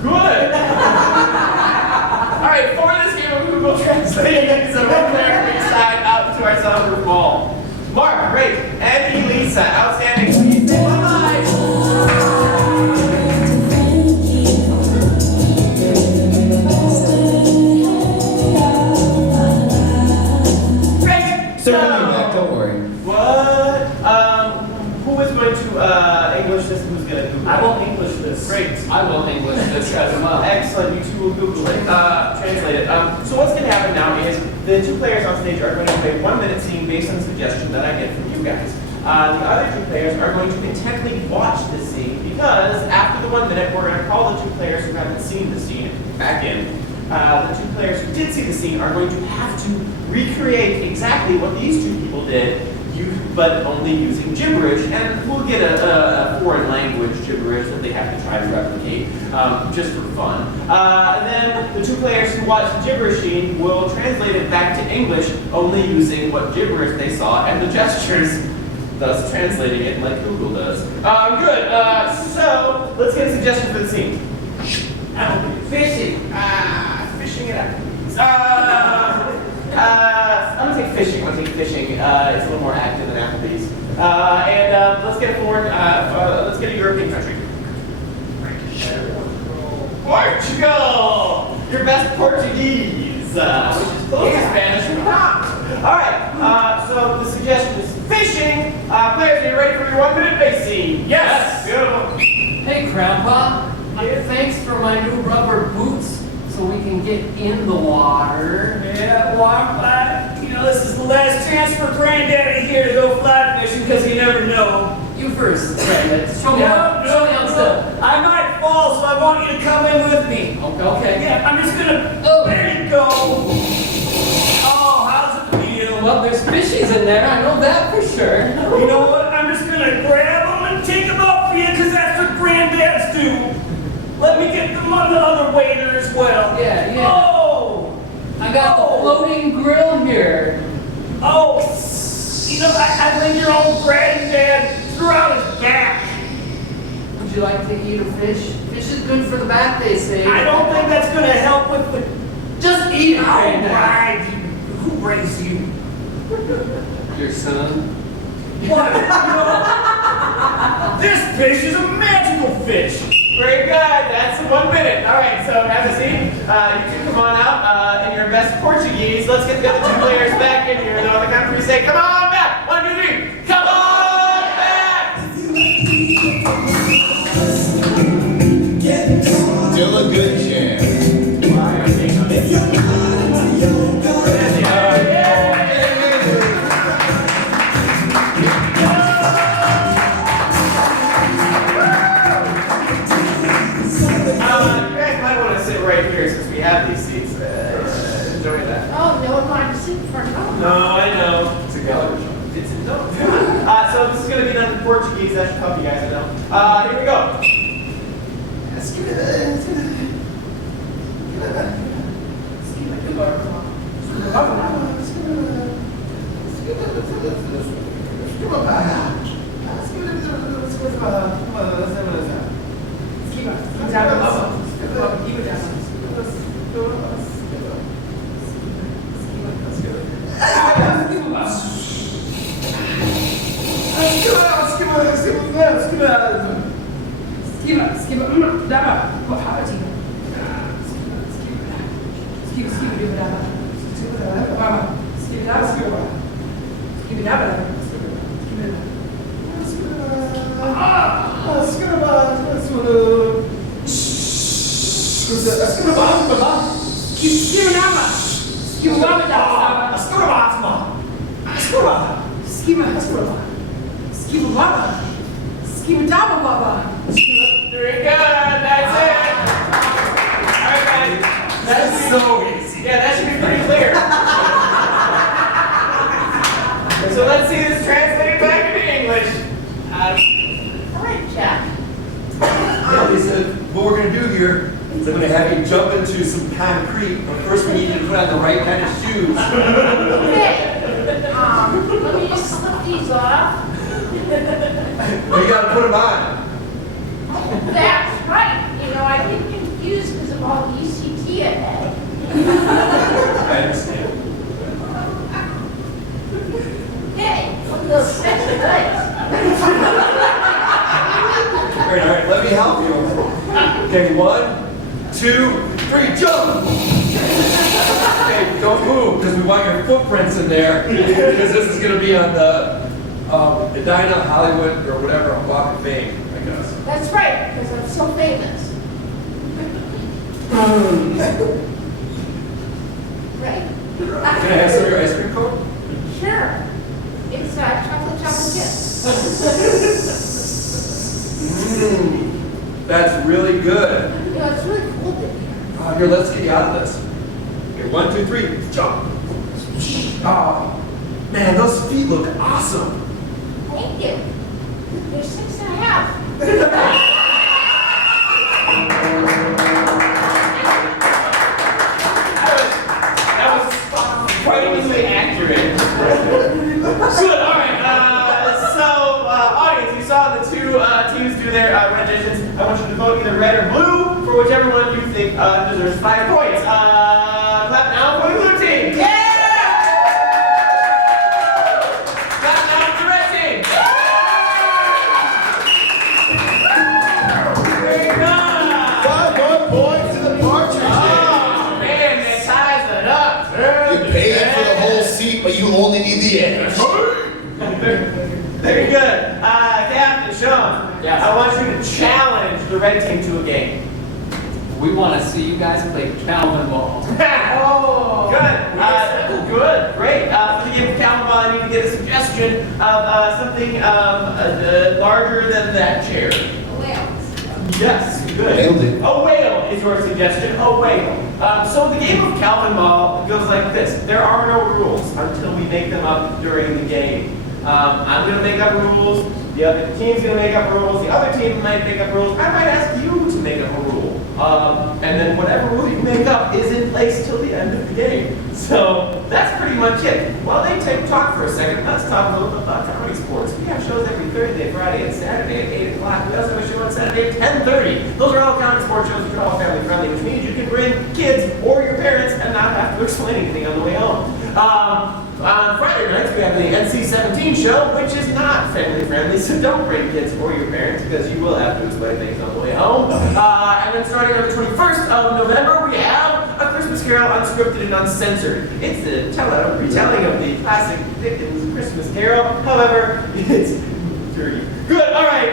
Good. All right. For this game of Google Translate, it's a one player from each side out to our soundproof ball. Mark, great. And Elisa, outstanding. Please say bye-bye. Don't worry. What? Who is going to English this? Who's going to Google? I will English this. Great. I will English this as well. Excellent. You two will Google it. Translate it. So what's going to happen now is the 2 players on stage are going to play 1 minute scene based on the suggestion that I get from you guys. The other 2 players are going to intently watch the scene because after the 1 minute, we're going to call the 2 players who haven't seen the scene back in. The 2 players who did see the scene are going to have to recreate exactly what these 2 people did, but only using gibberish, and we'll get a foreign language gibberish that they have to try to replicate, just for fun. And then the 2 players who watch the gibberish scene will translate it back to English, only using what gibberish they saw and the gestures, thus translating it like Google does. Good. So let's get a suggestion for the scene. Fishing. Fishing it up. I'm gonna take fishing. It's a little more active than Applebee's. And let's get a foreign. Let's get a European country. Portugal. Your best Portuguese, which is close to Spanish or not. All right. So the suggestion is fishing. Players, are you ready for your 1 minute base scene? Yes. Go. Hey, Grandpa. Thanks for my new rubber boots so we can get in the water. Yeah, well, you know, this is the last chance for Granddaddy here to go fly fishing because you never know. You first, Brandon. Show me how still. I might fall, so I want you to come in with me. Okay. Yeah, I'm just gonna. Oh. There you go. Oh, how's it feel? Well, there's fishies in there. I know that for sure. You know what? I'm just gonna grab them and take them up for you because that's what granddads do. Let me get them on the other waiter as well. Yeah. Oh! I got the floating grill here. Oh! You know, I think your old granddad threw out his gash. Would you like to eat a fish? Fish is good for the back, they say. I don't think that's gonna help with the. Just eat it, All Granddad. right. Who raised you? Your son. What? This fish is a magical fish. Very good. That's 1 minute. All right. So have a seat. You 2 come on out in your best Portuguese. Let's get the other 2 players back in here. Though on the count of 3, say, "Come on back." 1, 2, 3. Come on back. Still a good chance. Right here, since we have these seats. Enjoy that. Oh, no one wanted to sit in front of No, I know. It's a gallery shot. It's no. So this is going to be done in Portuguese. That should help you guys. I know. Here we go. Skibba, dabba. What, how is he? Skibba, dabba. Skibba, dabba. Skibba, dabba. Skibba, dabba. Very good. That's it. All right, guys. That's so easy. Yeah, that should be pretty clear. So let's see this translated back into English. All right, Jack. Yeah, they said, what we're going to do here is I'm going to have you jump into some concrete, but first we need you to put on the right kind of shoes. Okay. Let me just slip these off. Well, you got to put them on. That's right. You know, I get confused because of all the ECT I had. I understand. Hey, look at those sexy legs. All right, let me help you. Okay, 1, 2, 3, jump! Okay, don't move, because we want your footprints in there, because this is going to be on the Edina, Hollywood, or whatever, Walk of Fame, I guess. That's right, because I'm so famous. Right. Can I have some of your ice cream cone? Sure. It's chocolate chip. That's really good. You know, it's really cold in here. Here, let's get you out of this. Okay, 1, 2, 3, jump. Oh, man, those feet look awesome. Thank you. You're 6.5. That was frighteningly accurate. Good, all right. Audience, you saw the two teams do their renditions. I want you to vote either red or blue for whichever one you think deserves 5 points. Clap now for the blue team. Yeah! Clap now for the red team. Very good. 5 more points to the Partridge. Oh, man, that ties it up. You paid for the whole seat, but you only need the edge. Very good. Captain Sean, Yes. I want you to challenge the red team to a game. We want to see you guys play Calvin ball. Oh, good. Good. Great. For the game of Calvin ball, I need to get a suggestion of something larger than that chair. Whales. Yes, good. Nailed it. A whale is your suggestion. A whale. So the game of Calvin ball goes like this. There are no rules until we make them up during the game. I'm going to make up rules. The other team's going to make up rules. The other team might make up rules. I might ask you to make up a rule. And then whatever rule you make up is in place till the end of the game. So that's pretty much it. While they talk for a second, let's talk a little bit about ComedySportz. We have shows every Thursday, Friday, and Saturday at 8 o'clock. We also have a show on Saturday at 10:30. Those are all ComedySportz shows which are all family friendly, which means you can bring kids or your parents and not have to explain anything on the way home. On Friday nights, we have the NC-17 show, which is not family friendly, so don't bring kids or your parents because you will have to explain things on the way home. And then starting on the 21st of November, we have A Christmas Carol Unscripted and Uncensored. It's the retelling of the classic Dickens Christmas Carol. However, it's dirty. Good, all right.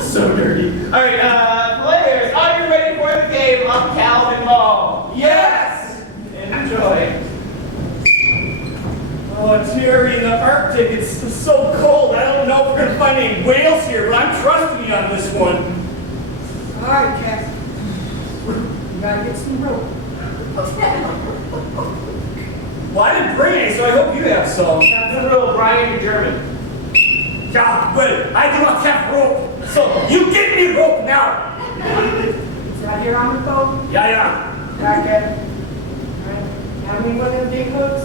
So dirty. All right, players, are you ready for the game of Calvin Ball? Yes! Enjoy. Oh, Terry, in the Arctic, it's so cold. I don't know if we're going to find any whales here, but I'm trusting you on this one. All right, Cass. You gotta get some rope. Well, I didn't bring any, so I hope you have some. Captain Will, Brian, you're German. Yeah, well, I do not have rope, so you give me rope now. Is that here on the boat? Yeah. Yeah, okay. All right. Have me one of them big hooks?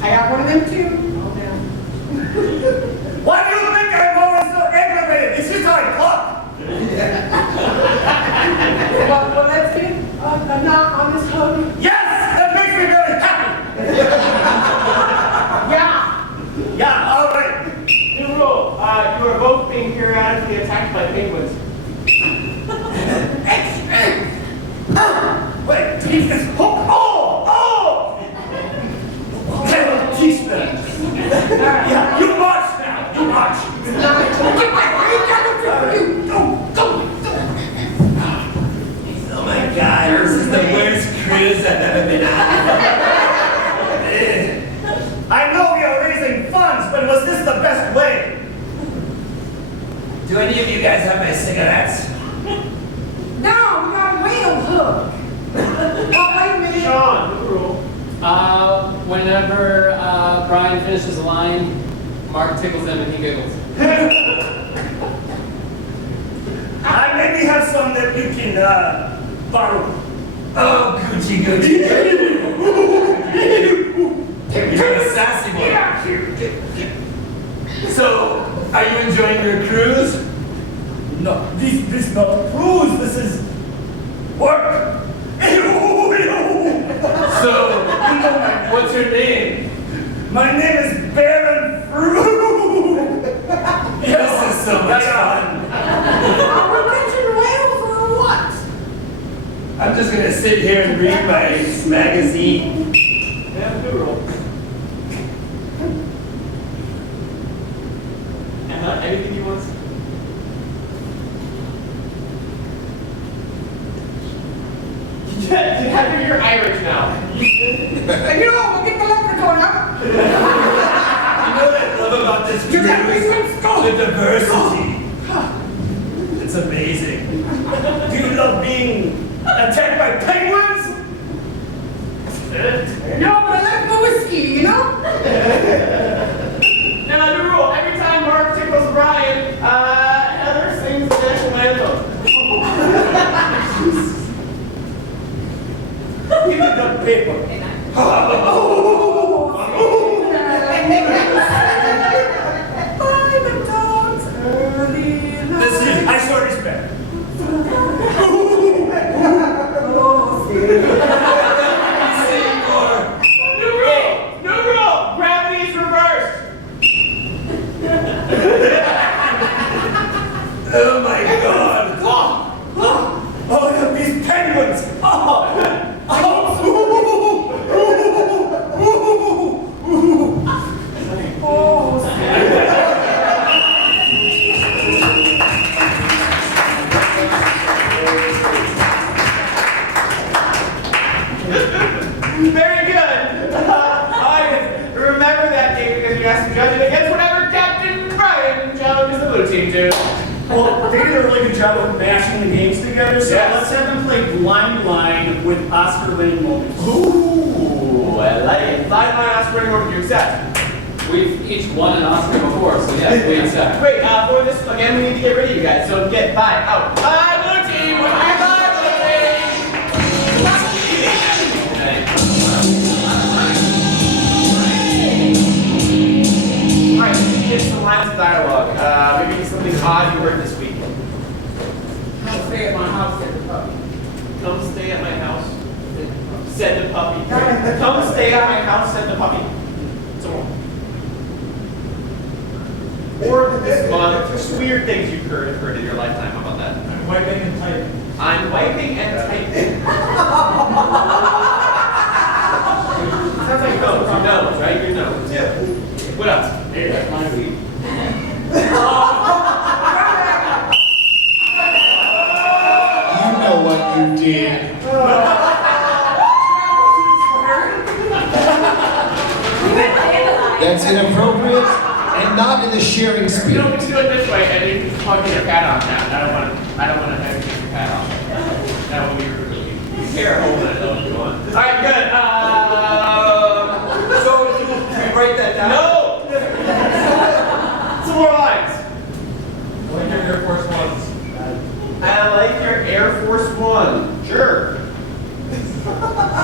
I got one of them too. Oh, damn. Why do you think I'm always so aggravated? It's just how I talk. Well, let's get a knot on this hook. Yes, that makes me very happy. Yeah. All right. New rule, you are both being periodically attacked by penguins. any of you guys have my cigarettes? No, we got a whale hook. Oh, wait a minute. Sean, new rule. Whenever Brian finishes a line, Mark tickles him and he giggles. I maybe have some that you can borrow. Oh, Gucci. You're a sassy boy. Yeah, here. So, are you enjoying your cruise? No, this not a cruise. This is work. So, what's your name? My name is Baron Fruit. This is so much fun. Are we catching whales or what? I'm just gonna sit here and read my magazine. Yeah, new rule. Emma, anything you want to say? Yeah, you're Irish now. You know, we'll get the leprechaun up. You know what I love about this cruise? The diversity. It's amazing. Do you love being attacked by penguins? No, but I like the whiskey, you know? Now, new rule, every time Mark tickles Brian, Heather sings the national anthem. Give me the paper. By the dawn's early light. This is, I show respect. New rule, gravity is reversed. Oh my god. Oh, look, these penguins. Very good. I remember that day because you asked to judge it against whatever Captain Brian challenged the blue team to. Well, they did a really good job of mashing the games together, so Yes. let's have them play blind line with Oscar-winning moments. Ooh, I like it. Line Oscar winning over, do you accept? We've each won an Oscar before, so yeah, we accept. Great, for this, again, we need to get rid of you guys, so get bye, out. Bye, blue team! Bye, blue team! Alright, get some lines of dialogue. Maybe something odd you heard this week. Come stay at my house, said the puppy. Come stay at my house. Said the puppy. Come stay at my house, said the puppy. So, or this month, just weird things you've heard in your lifetime. How about that? I'm wiping and typing. I'm wiping and typing. Sounds like nose. Your nose, right? Your nose. Yeah. What else? Hey, that's my weed. You know what you did. That's inappropriate and not in the sharing You spirit. don't need to do it this way, and you can plug your pad on now. I don't want to have you take your pad off. That would be really. You care hold it though if you want. All right, good. So, can we write that down? No. Some more lines. I like your Air Force Ones. I like your Air Force One. Sure.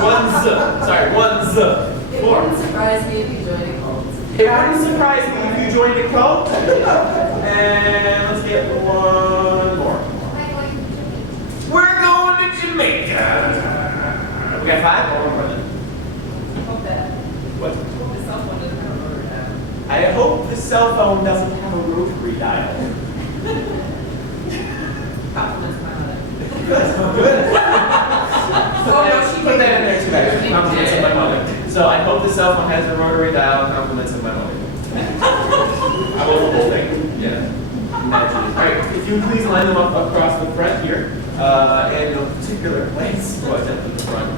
One's. It wouldn't surprise me if you joined a cult. It wouldn't surprise me if you joined a cult. And let's get one more. We're going to Jamaica. We got 5 or more than. Hope that. What? Hope the cell phone doesn't have a rotary dial. I hope the cell phone doesn't have a rotary dial. Compliments my mother. Good. Oh, no, she Put that in there too, guys. She Compliments of did. my mother. So I hope the cell phone has a rotary dial. Compliments of my mother. I want the whole thing. Yeah. Imagine. All right. If you would please line them up across the front here, in a particular place. Oh, I said to the front.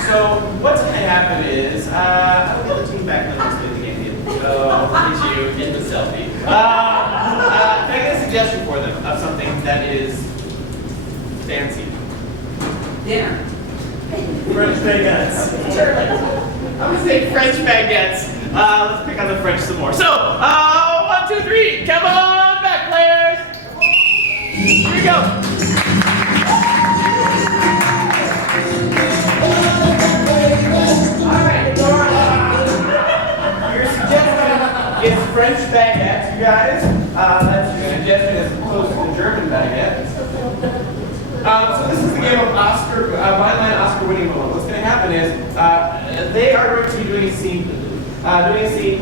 So what's going to happen is I'll get the team back and then we'll split the game. Oh, look at you getting the selfie. Can I get a suggestion for them? of something that is fancy? Dinner. French baguettes. I'm gonna say French baguettes. Let's pick on the French some more. So, 1, 2, 3. Come on back, players. Here we go. All right, your suggestion is French baguettes, you guys. That's your suggestion as opposed to the German baguette. So this is the game of Oscar, byline Oscar winning moment. What's going to happen is they are going to be doing a scene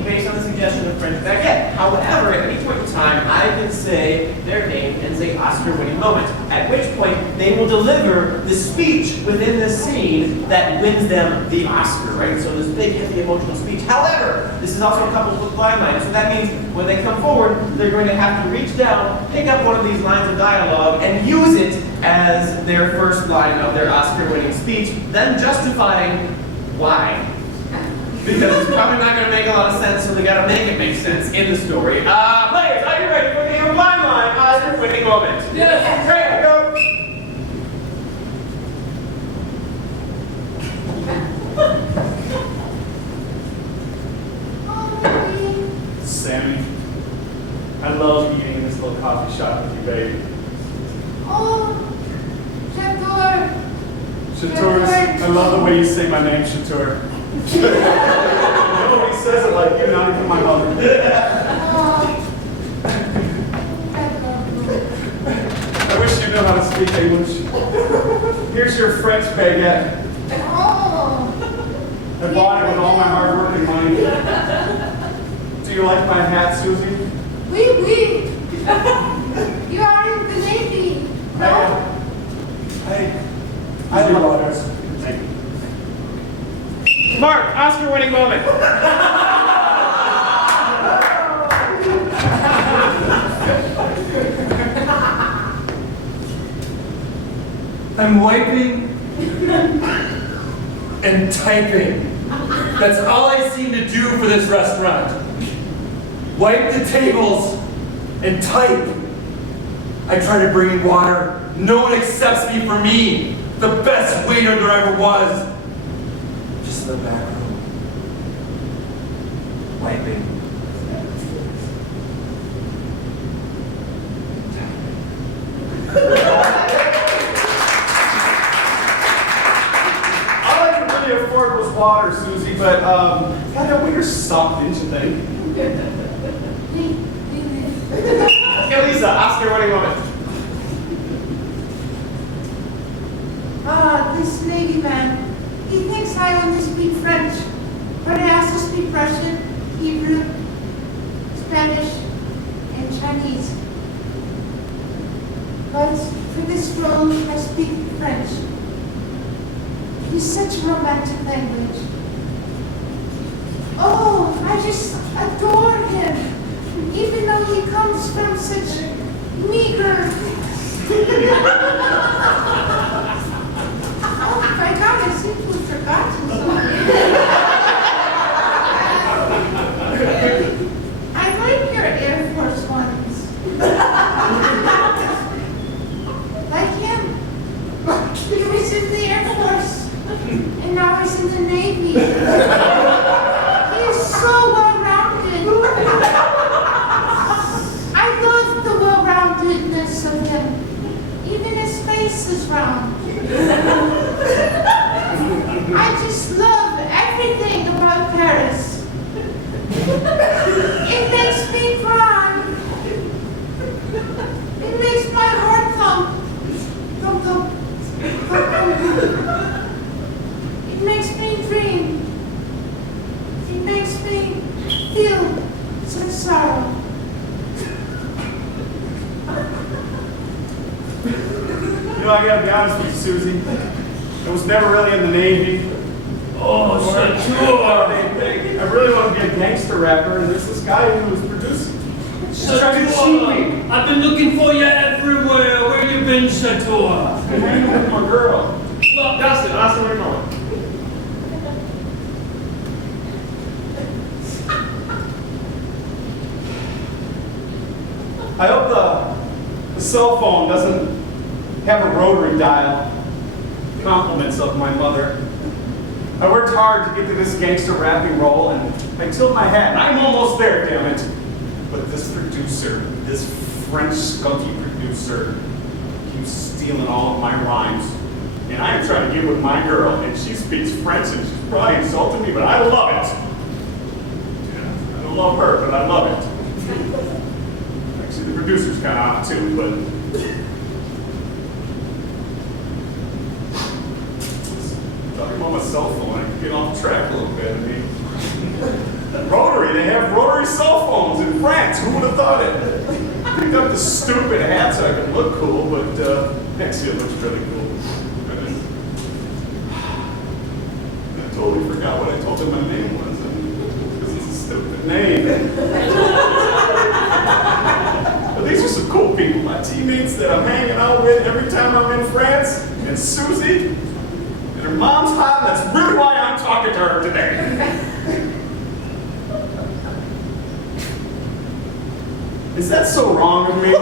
based on the suggestion of French baguette. However, at any point in time, I can say their name and say Oscar winning moment. At which point, they will deliver the speech within the scene that wins them the Oscar, right? So this big, heavy, emotional speech. However, this is also coupled with blind lines. So that means when they come forward, they're going to have to reach down, pick up one of these lines of dialogue, and use it as their first line of their Oscar winning speech, then justifying why. Because it's probably not going to make a lot of sense, so they got to make it make sense in the story. Players, are you ready for the game of blind line Oscar winning moment? Yes. Great, go. Sammy, I love eating in this little coffee shop with you, baby. Oh, Chateau. Chatours, I love the way you say my name, Chatour. Nobody says it like you, not even my mother. I wish you knew how to speak English. Here's your French baguette. I bought it with all my hard work and money. Do you like my hat, Susie? Oui. You are in the Navy, no? I love it. Thank you. Mark, Oscar winning moment. I'm wiping and typing. That's all I seem to do for this restaurant. Wipe the tables and type. I try to bring in water. No one accepts me for me, the best waiter there ever was. Just in the back room. Wiping. All I could really afford was water, Susie, but that waiter sucked, didn't you think? Elisa, Oscar winning moment. This Navy man, he thinks I only speak French, but I also speak Russian, Hebrew, Spanish, and Chinese. But for this role, I speak French. It's such a romantic language. Oh, I just adore him, even though he comes from such meager. Oh my God, I seem to have forgotten something. I like your Air Force ones. Like him. He was in the Air Force, and now he's in the Navy. He is so well-rounded. I love the well-roundedness of him. Even his face is round. I just love everything about Paris. It makes me cry. It makes my heart thump. Thump, thump. Thump, thump. It makes me dream. It makes me feel such sorrow. You know, I gotta be honest with you, Susie. I was never really in the Navy. Oh, Chatour. I really want to be a gangster rapper, and there's this guy who was producing. He's trying to cheat me. I've been looking for you everywhere. Where you been, Chatour? I'm hanging with my girl. Look, Dustin, Oscar winning moment. I hope the The cell phone doesn't have a rotary dial. Compliments of my mother. I worked hard to get to this gangster rapping role, and I tilt my hat. I'm almost there, damn it. But this producer, this French skunky producer, keeps stealing all of my rhymes. And I am trying to get with my girl, and she speaks French, and she's probably insulting me, but I love it. Yeah, I don't love her, but I love it. Actually, the producer's kind of hot too, but. Talking about my cell phone, I can get off track a little bit. I mean, rotary, they have rotary cell phones in France. Who would have thought it? Picked up the stupid hat so I can look cool, but actually it looks really cool. I totally forgot what I told them my name was. Because it's a stupid name. But these are some cool people, my teammates that I'm hanging out with every time I'm in France. And Susie, and her mom's hot, and that's really why I'm talking to her today. Is that so wrong of me?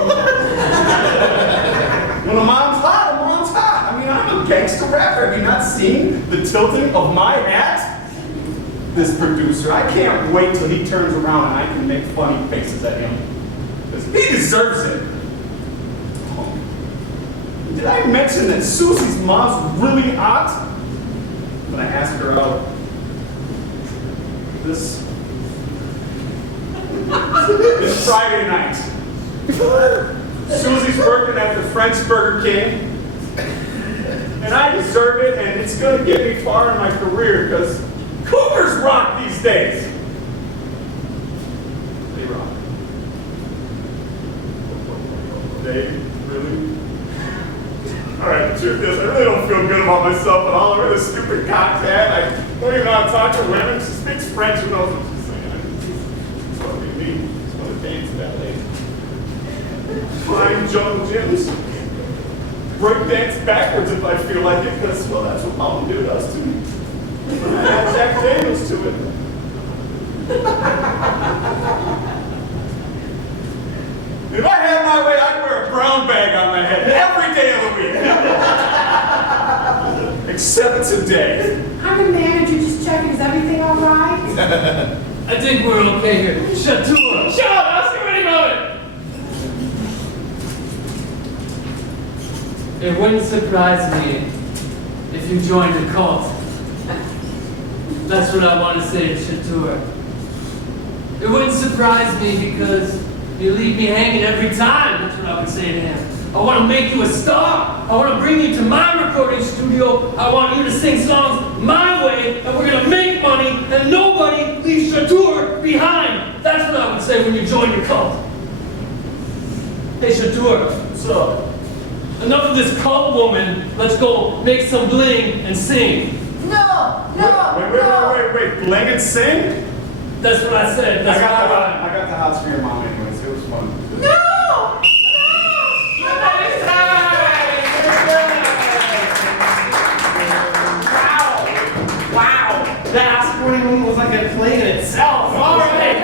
When a mom's hot, a mom's hot. I mean, I'm a gangster rapper. Have you not seen the tilting of my hat? This producer, I can't wait till he turns around and I can make funny faces at him. Because he deserves it. Oh. Did I mention that Susie's mom's really hot? When I asked her out, this Friday night, Susie's working at the French Burger King, and I deserve it, and it's going to get me far in my career because cougars rock these days. They rock. They really? All right, the truth is, I really don't feel good about myself at all. I wear this stupid cocked hat. I don't even know how to talk to women. She speaks French. Who knows what she's saying? It's going to be me. It's going to dance ballet. Climb jungle gyms. Break dance backwards if I feel like it, because, well, that's what Mountain Dew does to me. Add Jack Daniels to it. If I had my way, I'd wear a brown bag on my head every day of the week. Except today. I'm the manager, just checking, is everything all right? I think we're okay here. Shut up! Shut up! I'll see what you moment! It wouldn't surprise me if you joined a cult. That's what I want to say to Shatur. It wouldn't surprise me because you leave me hanging every time. That's what I would say to him. I want to make you a star. I want to bring you to my recording studio. I want you to sing songs my way, and we're going to make money, and nobody leaves Shatur behind. That's what I would say when you join your cult. Hey, Shatur, so enough of this cult woman. Let's go make some bling and sing. No. Wait. Bling and sing? That's what I said. That's I what got the hots for your mom anyways. It was fun. No! Wow! That Oscar winning movie was like a play in itself. All right.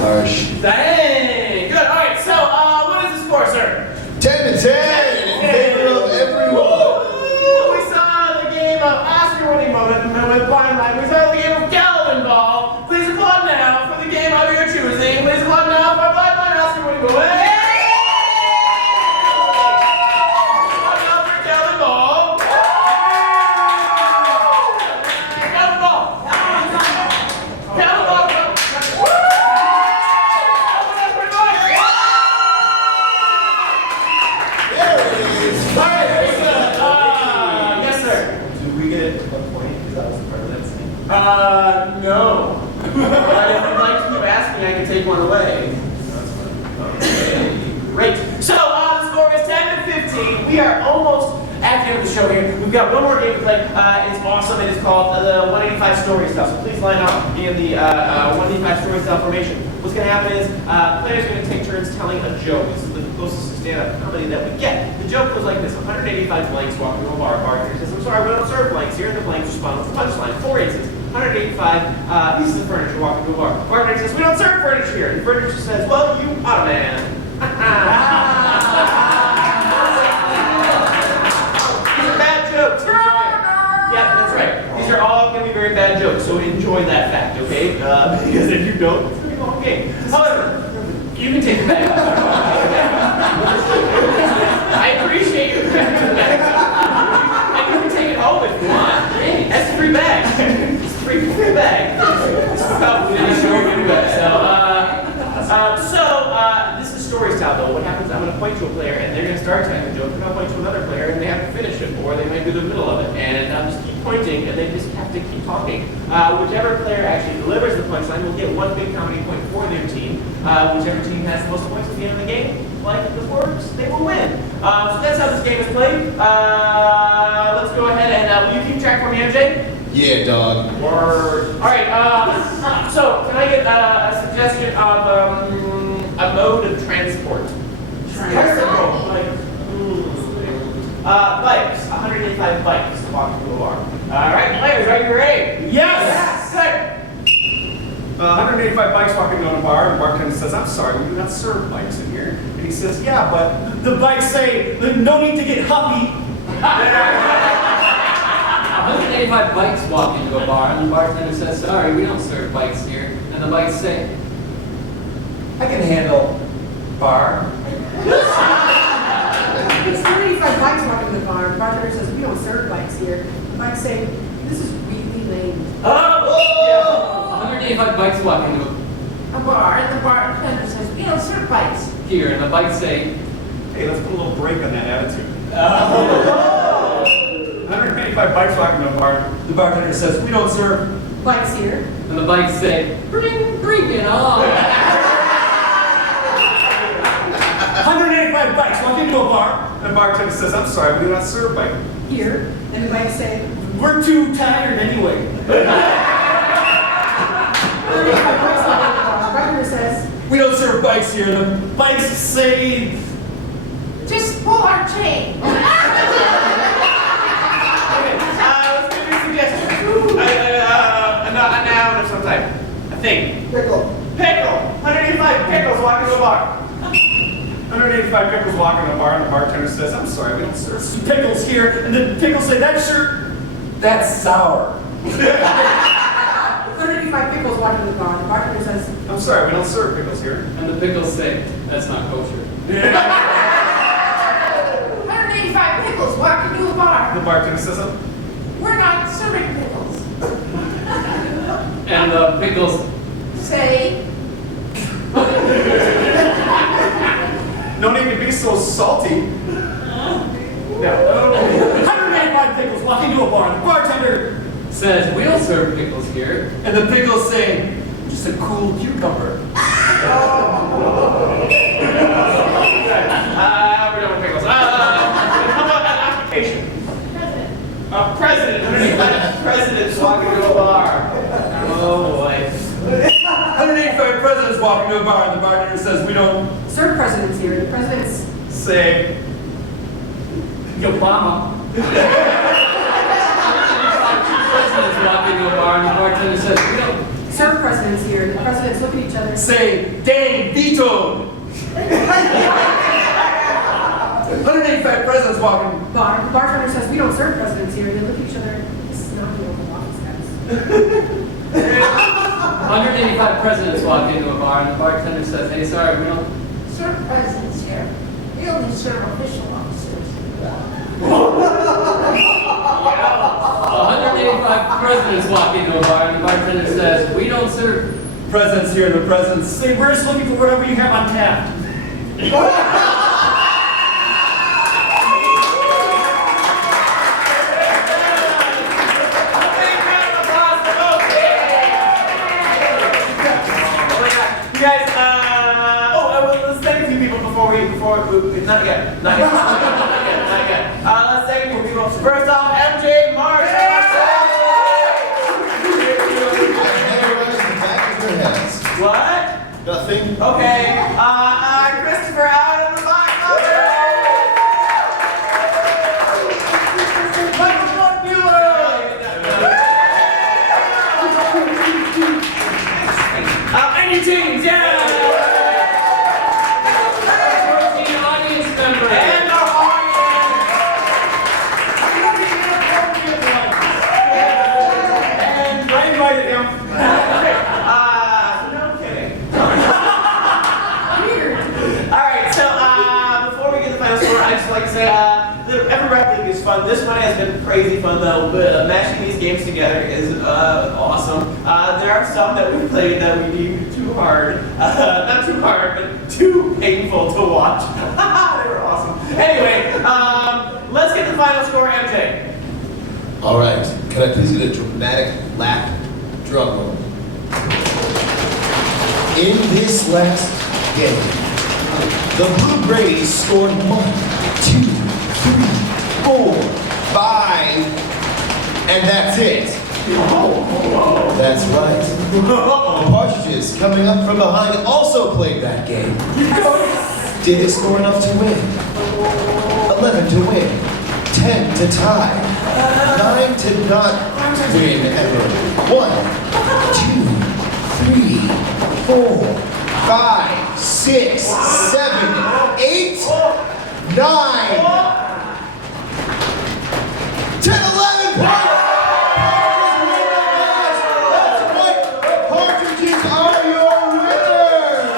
Harsh. Dang! Good. All right. So, what is the score, sir? 10 to 10 in favor of everyone. We saw the game of Oscar winning moment with Blind Light. We saw the game of Galvin Ball. Please applaud now for the game of your choosing. Please applaud now for Blind Light Oscar winning moment. Applaud now for Galvin Ball. Galvin Ball. Galvin Ball. There it is. Yes, sir. Did we get a point because I was part of that scene? No. But if you'd like to keep asking, I can take one away. Okay, great. So, the score is 10 to 15. We are almost at the end of the show here. We've got one more game to play. It's awesome. It is called the 185 Story Style. So please line up in the 185 Story Style formation. What's going to happen is players are going to take turns telling a joke. This is the closest to stand-up comedy that we get. The joke goes like this: 185 blanks walk into a bar. Bartender says, "I'm sorry, we don't serve blanks here." And the blanks respond with the punchline. For instance, 185 pieces of furniture walk into a bar. Bartender says, "We don't serve furniture here." And the furniture says, "Well, you oughta man." joke, so enjoy that fact, okay? Because if you don't, it's going to be a long game. However, you can take it back. I appreciate your back. And you can take it home if you want. That's a free bag. It's a free bag. It's probably not sure anyway. So, this is story style though. What happens, I'm going to point to a player and they're going to start telling the joke, and I'll point to another player and they have to finish it, or they might do the middle of it. And I'll just keep pointing and they just have to keep talking. Whichever player actually delivers the punchline will get one big comedy point for their team. Whichever team has the most points at the end of the game, like the works, they will win. So that's how this game is played. Let's go ahead and will you keep track for me, MJ? Yeah, dog. Word. All right. So can I get a suggestion of a mode of transport? Tricycle. Bikes. 185 bikes walking to a bar. All right, players, are you ready? Yes! Good. 185 bikes walking down a bar, and the bartender says, I'm sorry, we do not serve bikes in here. And he says, yeah, but the bikes say, no need to get huffy. 185 bikes walk into a bar, and the bartender says, sorry, we don't serve bikes here. And the bikes say, I can handle bar. It's 35 bikes walking to the bar. The bartender says, we don't serve bikes here. The bikes say, this is really lame. 185 bikes walk into A bar, and the bartender says, we don't serve bikes. here, and the bikes say, Hey, let's put a little break on that attitude. 185 bikes walking to a bar. The bartender says, we don't serve. Bikes here. and the bikes say, bring it on. 185 bikes walking into a bar, and the bartender says, I'm sorry, we do not serve bikes. Here. And the bikes say, We're too tired anyway. 35 bikes walking to the bar. The bartender says, We don't serve bikes here. The Bikes say, Just pull our chain. Okay. Let's give you a suggestion. A noun of some type. A thing. Pickle. Pickle. 185 pickles walking to a bar. 185 pickles walking to a bar, and the bartender says, I'm sorry, we don't serve some pickles here. And the pickles say, that's sure. That's sour. 185 pickles walking to the bar. The bartender says, I'm sorry, we don't serve pickles here. And the pickles say, that's not kosher. 185 pickles walking to a bar. The bartender says, We're not serving pickles. And the pickles Say, no need to be so salty. No. 185 pickles walking to a bar, and the bartender says, we don't serve pickles here. And the pickles say, just a cool cucumber. We're done with pickles. How about an application? A president. 185 presidents walking to a bar. Oh boy. 185 presidents walking to a bar, and the bartender says, we don't. serve presidents here. The presidents say, Obama. Presidents walk into a bar, and the bartender says, we don't. serve presidents here. The presidents look at each other. Say, dang, vetoed. 185 presidents walking. Bar. The bartender says, we don't serve presidents here. They look at each other. This is not the Oval Office house. 185 presidents walk into a bar, and the bartender says, hey, sorry, we don't. serve presidents here. We only serve official officers. 185 presidents walk into a bar, and the bartender says, we don't serve. Presidents here, and the presidents. Say, we're just looking for whatever you have on tap. You guys, let's thank a few people before not yet. Let's thank a few people. First off, MJ Marsh. What? Nothing. Okay. Christopher out of the box. Michael Bueller. And your teams, yeah. Audience member. And our audience. And Brandon every rap league is fun. This one has been crazy fun though. But mashing these games together is awesome. There are some that we played that we deemed too hard. Not too hard, but too painful to watch. They were awesome. Anyway, let's get the final score, MJ. All right, can I please get a dramatic lap drum roll? In this last game, the Blue Grays scored 1, 2, 3, 4, 5, and that's it. That's right. The Partridges, coming up from behind, also played that game. Did they score enough to win? 11 to win, 10 to tie, 9 to not win ever. 1, 2, 3, 4, 5, 6, 7, 8, 9, 10, 11 points! That's right! Partridges are your winners!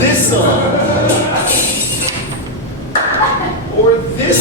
This song, or this